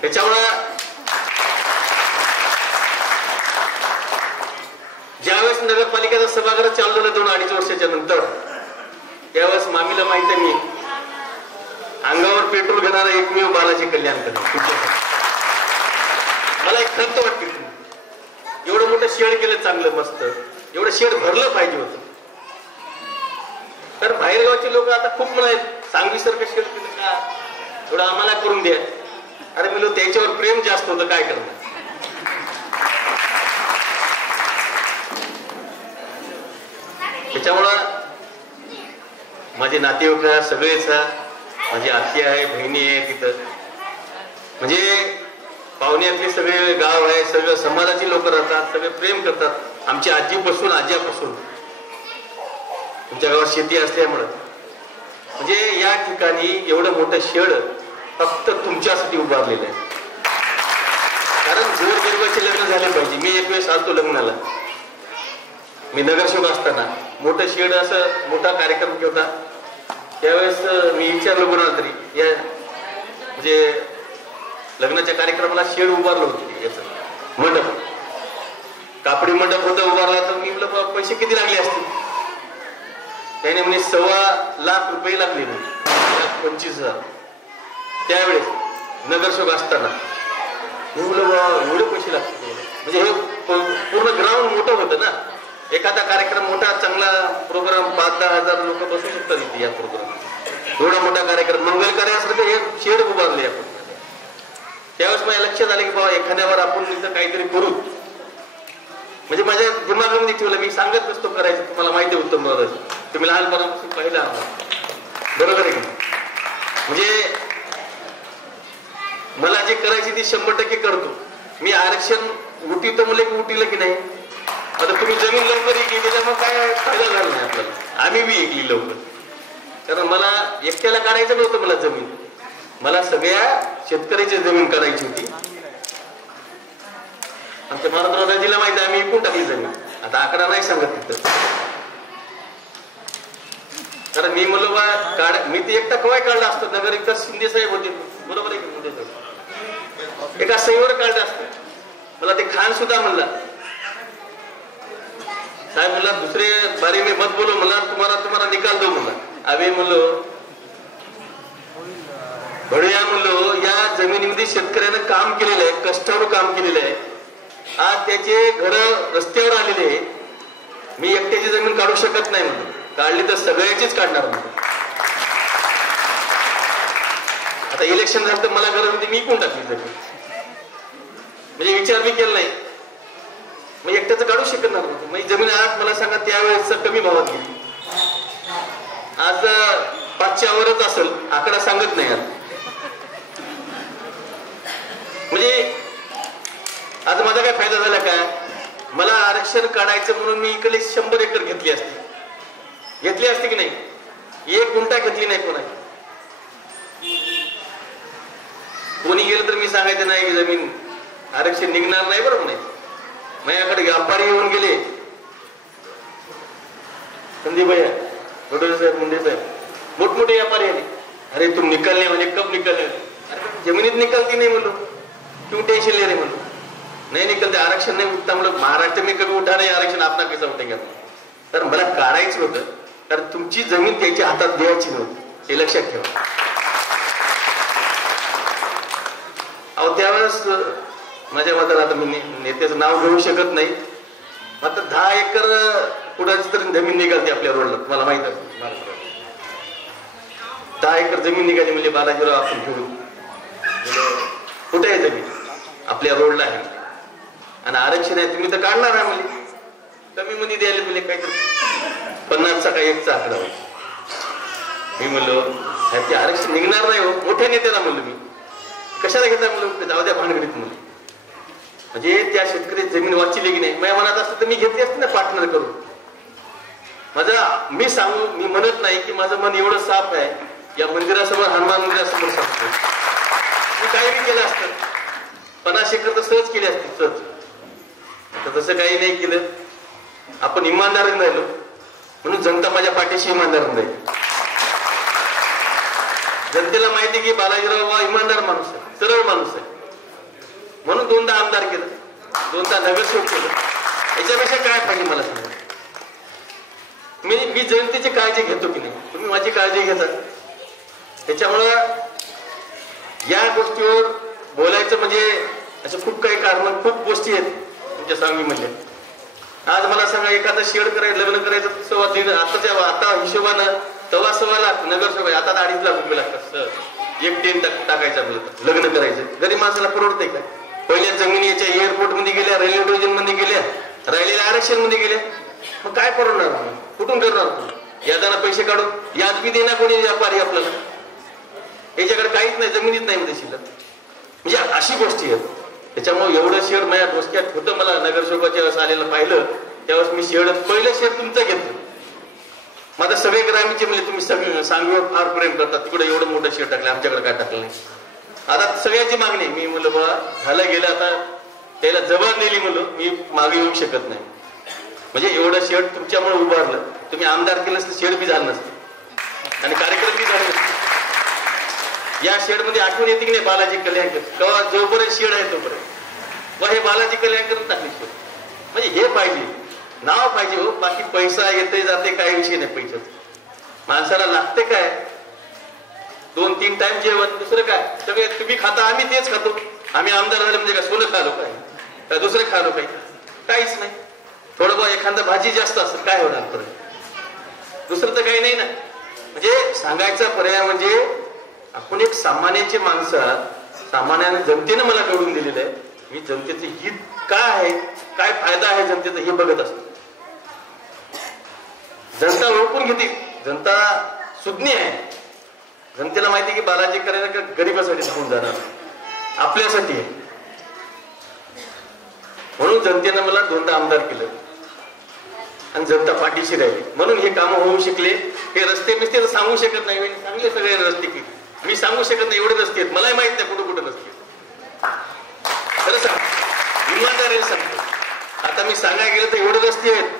त्याच्यामुळे ज्यावेळेस नगरपालिकेचा सभागृह चालू झालं 2-2.5 वर्षाच्या नंतर, त्यावेळेस मामीला माहित आहे मी अंगावर पेट्रोल घेणारा एकमेव बालाजी कल्याण करणार. मला एक खंत वाटते, एवढं मोठं शेड केलं चांगलं मस्त, एवढं शेड भरलं पाहिजे होतं. तर बाहेरगावचे लोक आता खूप म्हणाले सांगवीसारखं शेड केलं का, एवढं आम्हाला करून द्या. अरे मी त्याच्यावर प्रेम जास्त होतं, काय करणार. त्याच्यामुळं माझे नातेवाईक सगळेच, माझी आत्या आहे, बहिणी आहे तिथं, म्हणजे पाहुण्यातले सगळे गाव आहे, सगळं समाजाची लोक राहतात, सगळे प्रेम करतात. आमची आजीपासून आज्यापासून तुमच्या गावात शेती असल्यामुळं म्हणजे या ठिकाणी एवढं मोठं शेड फक्त तुमच्यासाठी उभारलेलं आहे. कारण गोरगरिबाचे लग्न झाले पाहिजे. मी एक वेळेस आलतो लग्नाला, मी नगरसेवक असताना मोठं शेड असं मोठा कार्यक्रम होता. त्यावेळेस मी विचारलं कोणाला तरी, या म्हणजे लग्नाच्या कार्यक्रमाला शेड उभारलं होतं, याचं मंडप, कापडी मंडप होतं उभारला. तर मी म्हटलं पैसे किती लागले असतील. त्याने म्हणजे 1.25 लाख रुपये लागले, 25,000. त्यावेळेस नगरसेवक असताना मी म्हटलं एवढे पैसे लागतील. म्हणजे हे पूर्ण ग्राउंड मोठं होतं ना, एखादा कार्यक्रम मोठा चांगला प्रोग्राम 5-10 हजार लोक बसू शकतात इथे. या प्रोग्राम एवढा मोठा कार्यक्रम मंगल कार्य असलं तर हे शेड उभारले आपण. त्यावेळेस माझ्या लक्षात आले की बाबा एखाद्यावर आपण इथं काहीतरी करू. म्हणजे माझ्या दिमागामध्ये ठेवलं, मी सांगत नसतो करायचं, तुम्हाला माहिती आहे उत्तम बरोबर, तुम्ही लहानपणापासून पाहिलं बरोबर आहे की. म्हणजे मला जे करायचे ते 100% करतो मी. आरक्षण उठीत मुले उठीलं की नाही. आता तुम्ही जमीन लवकर ऐकली त्याच्यामुळे काय फायदा झाला नाही आपल्याला. आम्ही बी ऐकली लवकर, कारण मला एकट्याला काढायचं नव्हतं. मला जमीन, मला सगळ्या शेतकऱ्याची जमीन काढायची होती. आमच्या महाराष्ट्र राज्याला माहिती आहे, आम्ही विकून टाकली जमीन. आता आकडा नाही सांगत तिथं, कारण मी म्हणलो बा काढ, मी ते एकटा कवाय काढला असतो. नगर विकास शिंदे साहेब होते, बरोबर आहे की, एका सहीवर काढलं असतं. मला ते खान सुद्धा म्हणला, साहेब म्हणला दुसरे बारे में मत बोलो, म्हणला तुम्हाला निकाल दो म्हणला. अवे म्हणलो बढिया म्हणलो, या जमिनीमध्ये शेतकऱ्यानं काम केलेलं आहे, कष्टावर काम केलेलं आहे. आज त्याचे घर रस्त्यावर आलेले आहे. मी एकट्याची जमीन काढू शकत नाही म्हणून, काढली तर सगळ्याचीच काढणार म्हणून. आता इलेक्शन झालं तर मला गरज होती, मी कोण टाकली जमीन. म्हणजे विचार मी केला नाही, मी एकट्याचं काढू शकणार नव्हतं. म्हणजे जमीन आज मला सांगा त्यावेळेस कमी भावात गेली, आज 5च्या वरच असेल, आकडा सांगत नाही. आज म्हणजे आज माझा काय फायदा झाला काय. मला आरक्षण काढायचं म्हणून मी इकडे 100 एकर घेतली असते की नाही. 1 गुंठा घेतली नाही कोणाची. कोणी गेलं तर मी सांगायचं नाही की जमीन आरक्षण निघणार नाही, बरोबर नाही. माझ्याकडे व्यापारी येऊन गेले, संदीप भैया, वडोले साहेब, मुंडे साहेब, मोठमोठे व्यापारी आले. अरे तुम निकलने म्हणजे कब निकलने. अरे जमिनीत निकलती नाही म्हणलो, क्यों टेंशन ले रहे म्हणलो. नाही निकलते, आरक्षण नाही उठता म्हणलं. महाराष्ट्र में कभी उठा नाही आरक्षण, आपला कैसा उठेगा. तर मला काढायचं होतं, तर तुमची जमीन त्याच्या हातात द्यायची नव्हती, हे लक्षात ठेवा. अहो त्यावेळेस माझ्या मताला, आता मी नेत्याचं नाव घेऊ शकत नाही, मात्र 10 एकर कुणाची तरी जमीन निघालते आपल्या रोडला, तुम्हाला माहित आहे. 10 एकर जमीन निघाली म्हणजे बालाजीराव आपण घेऊन कुठे आहे जमीन, आपल्या रोडला आहे. आणि आरक्षण आहे, तुम्ही तर काढणार आहे म्हणजे कमी मध्ये द्यायला म्हणजे काहीतरी 50चा का 1चा आकडा होता. मी म्हणलो ते आरक्षण निघणार नाही हो. मोठ्या नेत्याला म्हणलो मी, कशाला घेता म्हणलं, जाऊ द्या भानगडीत म्हणलं. म्हणजे त्या शेतकरी जमीन वाचली की नाही. माझ्या मनात असतं तर मी घेतली असते ना पार्टनर करून. मी सांगू, मी म्हणत नाही की माझं मन एवढं साफ आहे, या मंदिरासमोर, हनुमान मंदिरासमोर सांगतो मी काही बी केलं असतं. 50 एकर तर सहज केली असते, सहज. आता तसं काही नाही केलं. आपण इमानदारीने राहिलो म्हणून जनता माझ्या पाठीशी इमानदारीने राहील. जनतेला माहिती की बालाजीराव हा इमानदार माणूस आहे, सरळ माणूस आहे. म्हणून 2दा आमदार केलं, 2दा नगरसेवक केलं. याच्यापेक्षा काय पाहिजे मला सांगा. मी जनतेची काळजी घेतो की नाही, तुम्ही माझी काळजी घेता. त्याच्यामुळं या गोष्टीवर बोलायचं म्हणजे असं खूप काही कारण, खूप गोष्टी आहेत तुमच्या सांगलीमध्ये. आज मला सांगा, एखादं शेड करायचं, लग्न करायचं, आता हिशोबानं 1.25 लाख नगरसेवक, आता 2.5 लाख रुपये लागतात. एक टेन टाकायचं आपलं लग्न करायचं. गरीब माणसाला परवडतंय का? पहिल्या जमिनी याच्या एअरपोर्ट मध्ये गेल्या, रेल्वे डिव्हिजन मध्ये गेल्या, राहिलेल्या आरक्षण मध्ये गेल्या. मग काय परवडणार? कुठून करणार तुम्ही? यादाना पैसे काढून याद बी देणार कोणी व्यापारी आपल्याला? याच्याकडे काहीच नाही, जमिनीत नाही मध्ये शिल्लक. म्हणजे अशी गोष्टी आहेत. त्याच्यामुळे एवढं शेड माझ्या डोसक्यात होतं. मला नगरसेवकाच्या वेळेस आलेलं पाहिलं त्यावेळेस मी शेड, पहिलं शेड तुमचं घेतलं. माझा सगळे ग्रामीणचे म्हणजे तुम्ही सगळे सांगलीवर फार प्रेम करतात, तिकडे एवढं मोठं शेड टाकलं, आमच्याकडे काय टाकलं नाही. आता सगळ्यांची मागणी, मी म्हणलं बघा झालं गेलं, आता त्याला जबाब नेली, म्हणलं मी मागे येऊ शकत नाही. म्हणजे एवढं शेड तुमच्यामुळे उभारलं. तुम्ही आमदार केलं असतं शेड बी झालं नसतं आणि कार्यक्रम बी झाले नसते. या शेड मध्ये आठवण येते की नाही बालाजी कल्याणकर, तेव्हा जोपर्यंत शेड आहे तोपर्यंत व हे बालाजी कल्याणकर टाकले शेड. म्हणजे हे पाहिजे, नाव पाहिजे हो. बाकी पैसा येते जाते काय विषय नाही. पैशाच माणसाला लागते काय? 2-3 टाइम जेवण, दुसरं काय? सगळे तुम्ही खाता, आम्ही तेच खातो. आम्ही आमदार झाले म्हणजे काय सोनं खालो काय दुसरं खालो काही? काहीच नाही. थोडं बहुत एखादा भाजी जास्त असेल, काय होणार परत? दुसरं तर काही नाही ना. म्हणजे सांगायचा पर्याय म्हणजे आपण एक सामान्याची माणसं, सामान्याने जनतेनं मला निवडून दिलेलं आहे. मी जनतेचं हित काय आहे, काय फायदा आहे जनतेचा हे बघत असतो. जनता ओळखून घेते, जनता सुज्ञ आहे. जनतेला माहिती की बालाजी करायला गरीबासाठी धावून जाणार, आपल्यासाठी आहे. म्हणून जनतेनं मला 2दा आमदार केलं आणि जनता पाठीशी राहिली. म्हणून हे कामं होऊ शकले. हे रस्ते बिस्ते तर सांगू शकत नाही, मी चांगले सगळे रस्ते केले, मी सांगू शकत नाही एवढे रस्ते आहेत. मलाही माहित नाही कुठं कुठं रस्ते. खरं सांग, इमानदारीने सांगतो. आता मी सांगायला गेलं तर एवढे रस्ते आहेत,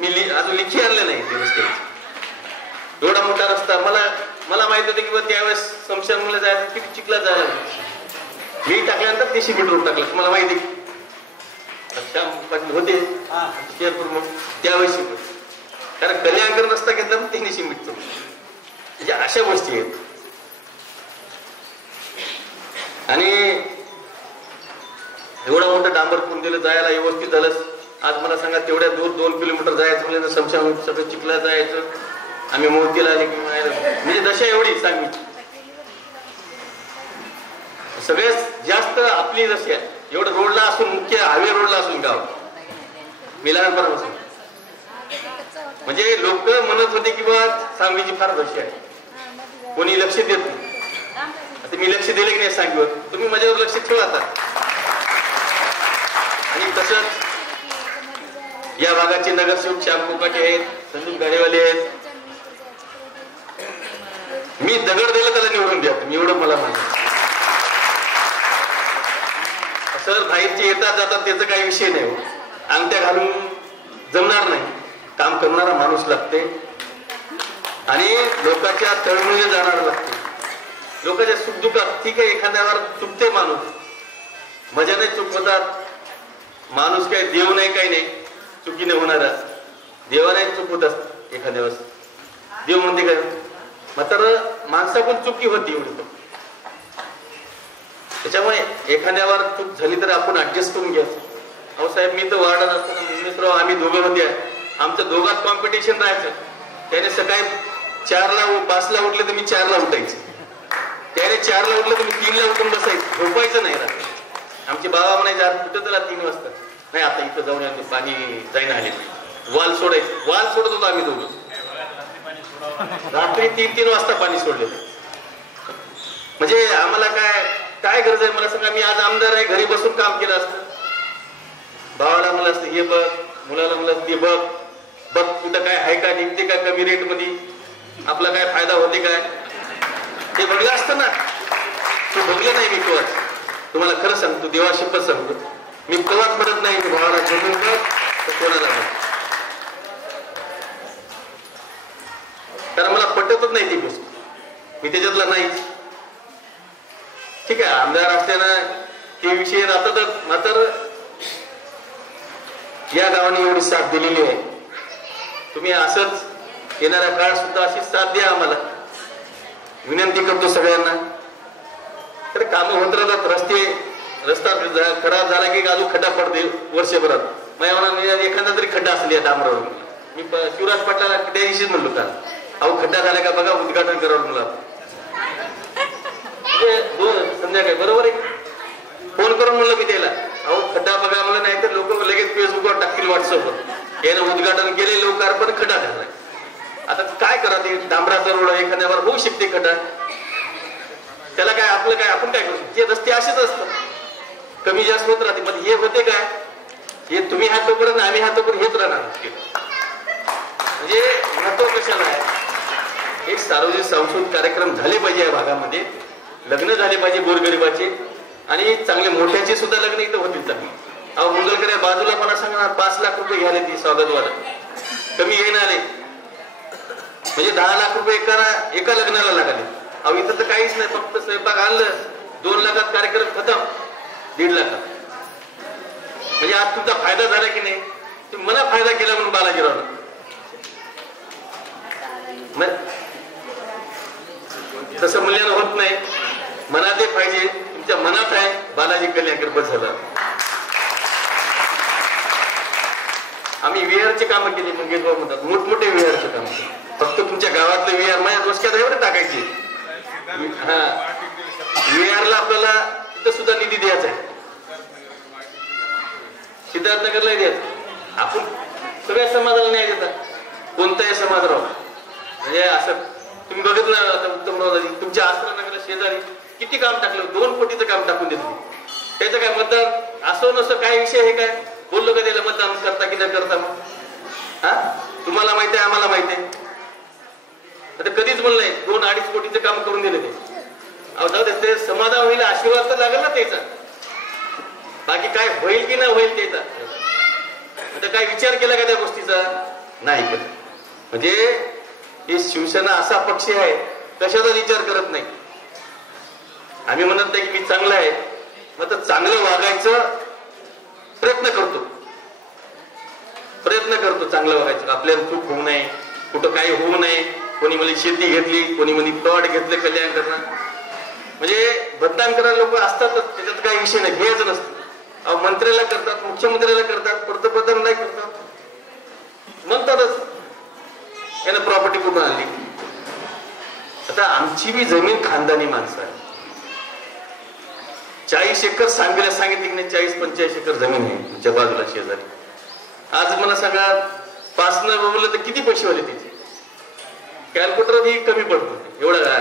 मी अजून लिखी आणले नाही ते रस्ते. एवढा मोठा रस्ता मला माहित होतं की त्यावेळेस शमशानला जायचं, किती चिखला जायला. मी टाकल्यानंतर 300 मीटर रोड टाकला. तुम्हाला माहिती आहे श्याम पाटील होते प्रमुख त्यावेळेस, कारण कल्याणकर रस्ता घेतला तर 300 मीटर. म्हणजे अशा गोष्टी आहेत. आणि एवढं मोठं डांबर कुंडीला जायला व्यवस्थित झालं. आज मला सांगा तेवढ्या दूर 2 किलोमीटर जायचं म्हणजे शमशान सगळं चिखला जायचं. आम्ही मोतीला आले की म्हणजे दशा एवढी सांगली. सगळ्यात जास्त आपली दशा आहे. एवढं रोडला असून, मुख्य हायवे रोडला असून गाव मी लहानपणापासून, म्हणजे लोक म्हणत होते की बा सांगलीची फार दशा आहे, कोणी लक्ष देत नाही. आता मी लक्ष दिले की नाही सांगलीवर? तुम्ही माझ्यावर लक्ष ठेवा आता. आणि तसंच या भागाचे नगरसेवक श्याम कोकाटे आहेत, संदीप गाडेवाले आहेत. मी दगड दिलं त्याला निवडून द्या तुम्ही, एवढं मला माहिती. सर बाहेरचे येतात जातात त्याचा काही विषय नाही. अंगठ्या घालून जमणार नाही. काम करणारा माणूस लागते आणि लोकांच्या तळमळीने जाणारा लागते. लोकांच्या सुखदुःखात ठीक आहे, एखाद्यावर चुकते माणूस, मजाने चुकवतात. माणूस काही देव नाही, काही नाही, चुकीने होणारा देवाने चुकवत असत. एखाद्या वेळेस देव म्हणते काय, मात्र माणसाकडून चुकी होती एवढी. त्याच्यामुळे एखाद्यावर चूक झाली तर आपण ऍडजस्ट करून घ्यायचं. अहो साहेब, मी तर वार्डात असताना मित्रराव आम्ही दोघं होते, आमचं दोघात कॉम्पिटिशन राहायचं. त्याने सकाळी 4ला उठले तर मी 4ला उठायचं, त्याने 4ला उठलं तर मी 3ला उठून बसायचं, झोपायचं नाही रात्री. आमचे बाबा म्हणायचे कुठं त्याला 3 वाजता नाही, आता इथं जाऊन पाणी जाईन आले, वाल सोडायचं. वाल सोडत होतो आम्ही दोघं, रात्री 3-3 वाजता पाणी सोडले. म्हणजे आम्हाला काय गरज आहे मला सांगा. मी आज आमदार आहे, घरी बसून काम केलं असतं. भावाला मला असतं हे बघ, मुलाला मला ते बघ कुठं काय आहे का, निघते का कमी रेट मध्ये, आपला काय फायदा होते काय, ते बघलं असतं ना. तू बघलं नाही मी कवाच. तुम्हाला खरं सांगतो, देवा शपथ सांगतो, मी कवाच म्हणत नाही मी भावाला जमून बघ कोणाला बघ, कारण मला पटतच नाही ती गोष्ट. मी त्याच्यातला नाहीच. ठीक आहे, आमदार असताना ते विषय राहतातच. मात्र या गावाने एवढी साथ दिलेली आहे. तुम्ही असंच येणाऱ्या काळात सुद्धा अशी साथ द्या आम्हाला, विनंती करतो सगळ्यांना. तर कामं होत राहतात. रस्ता खराब झाला की अजून खड्डा पडते वर्षभरात. माझ्या एखादा तरी खड्डा असली डांबरावर. मी शिवराज पाटलाला त्या दिवशीच म्हणलो का, अहो खड्डा झाला का बघा, उद्घाटन करावं मला. संध्याकाळी बरोबर आहे, फोन करून म्हणलं मी त्याला, अहो खड्डा बघा मला, नाही तर लोक लगेच फेसबुकवर टाकतील, व्हॉट्सअपवर, यानं उद्घाटन केले लोकार्पण, खड्डा झालाय. आता काय करा, ते डांबराचा रोड एखाद्यावर होऊ शकते खड्डा, त्याला काय आपलं काय, आपण काय करू शकतो. हे रस्ते असेच असतात, कमी जास्त होत राहते. पण हे होते काय, हे तुम्ही हात तोपर्यंत आम्ही हात तोपर्यंत हेच राहणार. म्हणजे महत्व कशाला आहे, एक सार्वजनिक सांस्कृतिक कार्यक्रम झाले पाहिजे या भागामध्ये, लग्न झाले पाहिजे गोरगरिबाचे, आणि चांगले मोठ्याचे सुद्धा लग्न इथं होतील चांगली. अहो मुंगलकर या बाजूला मला सांगा, 5 लाख रुपये घ्यायला ती स्वागतवाला, कमी येईन आले म्हणजे 10 लाख रुपये एका लग्नाला लागले. अहो इथं तर काहीच नाही, फक्त स्वयंपाक आणलं, 2 लाखात कार्यक्रम खतम, 1.5 लाखात. म्हणजे आज तुमचा फायदा झाला की नाही, तुम्ही मला फायदा केला म्हणून बालाजीरावला. तसं मूल्यांकन होत नाही, मनात पाहिजे, तुमच्या मनात आहे बालाजी कल्याणकर बस झालं. आम्ही विहारचे कामं केली, मंगेशभाऊ म्हणतात मोठमोठे विहारचे काम. फक्त तुमच्या गावातले विहार माझ्या डोसक्यात एवढे टाकायचे. हा विहारला आपल्याला तिथं सुद्धा निधी द्यायचा आहे, सिद्धार्थनगरला द्यायचं. आपण सगळ्या समाजाला न्याय देतात, कोणताही समाज राहू. म्हणजे असं तुम्ही बघितलं आता उत्तमराव तुमच्या आसरानगरला शेजारी किती काम टाकलं, 2 कोटीचं काम टाकून देतो. त्याचं काय मतदान असं नसं काय विषय हे काय बोललो का त्याला मतदान करता की न करता. मग हा तुम्हाला माहिती आहे, आम्हाला माहिती आहे. आता कधीच म्हणलं नाही 2-2.5 कोटीचं काम करून दिले ते. अहो जाऊ दे, ते समाधान होईल, आशीर्वाद तर लागेल ना त्याचा, बाकी काय होईल की नाही होईल त्याचा. आता काय विचार केला का त्या गोष्टीचा, नाही केला. म्हणजे हे शिवसेना असा पक्ष आहे कशाचा विचार करत नाही. आम्ही म्हणत नाही की मी चांगलं आहे, मग तर चांगलं वागायचं प्रयत्न करतो चांगलं वागायचं. आपल्याला चूक होऊ नये, कुठं काही होऊ नये. कोणी म्हणजे शेती घेतली, कोणी म्हणजे प्लॉट घेतले कल्याण करणं, म्हणजे बदनाम करायला लोक असतातच, त्याच्यात काही विषय नाही, घ्यायचं नसतं. मंत्र्याला करतात, मुख्यमंत्र्याला करतात, पंतप्रधान नाही करतात, म्हणतातच यानं प्रॉपर्टी कुठून आणली. आता आमची बी जमीन खानदानी माणसं आहे. 40 एकर सांगितली की नाही, 40-45 एकर जमीन आहे तुमच्या बाजूला शेजारी. आज मला सांगा 5 न बोललं तर किती पैसे वाले त्याचे, कॅल्क्युलेटर ही कमी पडतो, एवढा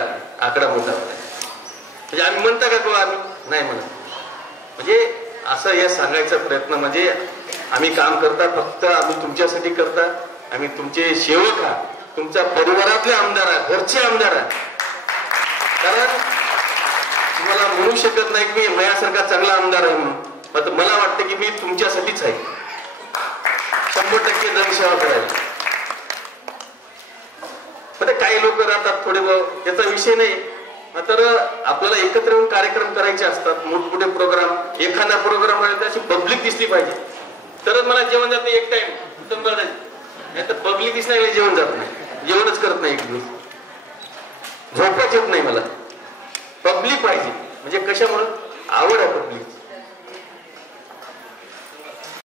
आकडा मोठा. म्हणजे आम्ही म्हणता का आम्ही नाही म्हणत. म्हणजे असं हे सांगायचा प्रयत्न, म्हणजे आम्ही काम करता, फक्त आम्ही तुमच्यासाठी करता, आम्ही तुमचे सेवक आहात, तुमच्या परिवारातले आमदार आहात, घरचे आमदार आहात. कारण तुम्हाला म्हणू शकत नाही की मी माझ्यासारखा चांगला आमदार आहे म्हणून, पण मला वाटतं की मी तुमच्यासाठीच आहे, 100% जनसेवा करायला. पण काही लोक राहतात थोडे, त्याचा विषय नाही. मात्र आपल्याला एकत्र येऊन कार्यक्रम करायचे असतात, मोठमोठे प्रोग्राम. एखादा प्रोग्राम राहिला तर अशी पब्लिक दिसली पाहिजे, तरच मला जेवण जातं एक टाइम, नाही तर पब्लिक दिसण्याकडे जेवण जात नाही, जेवणच करत नाही, एक दिवस झोपच येत नाही मला. पब्लिक पाहिजे, म्हणजे कशामुळे आवड आहे पब्लिक.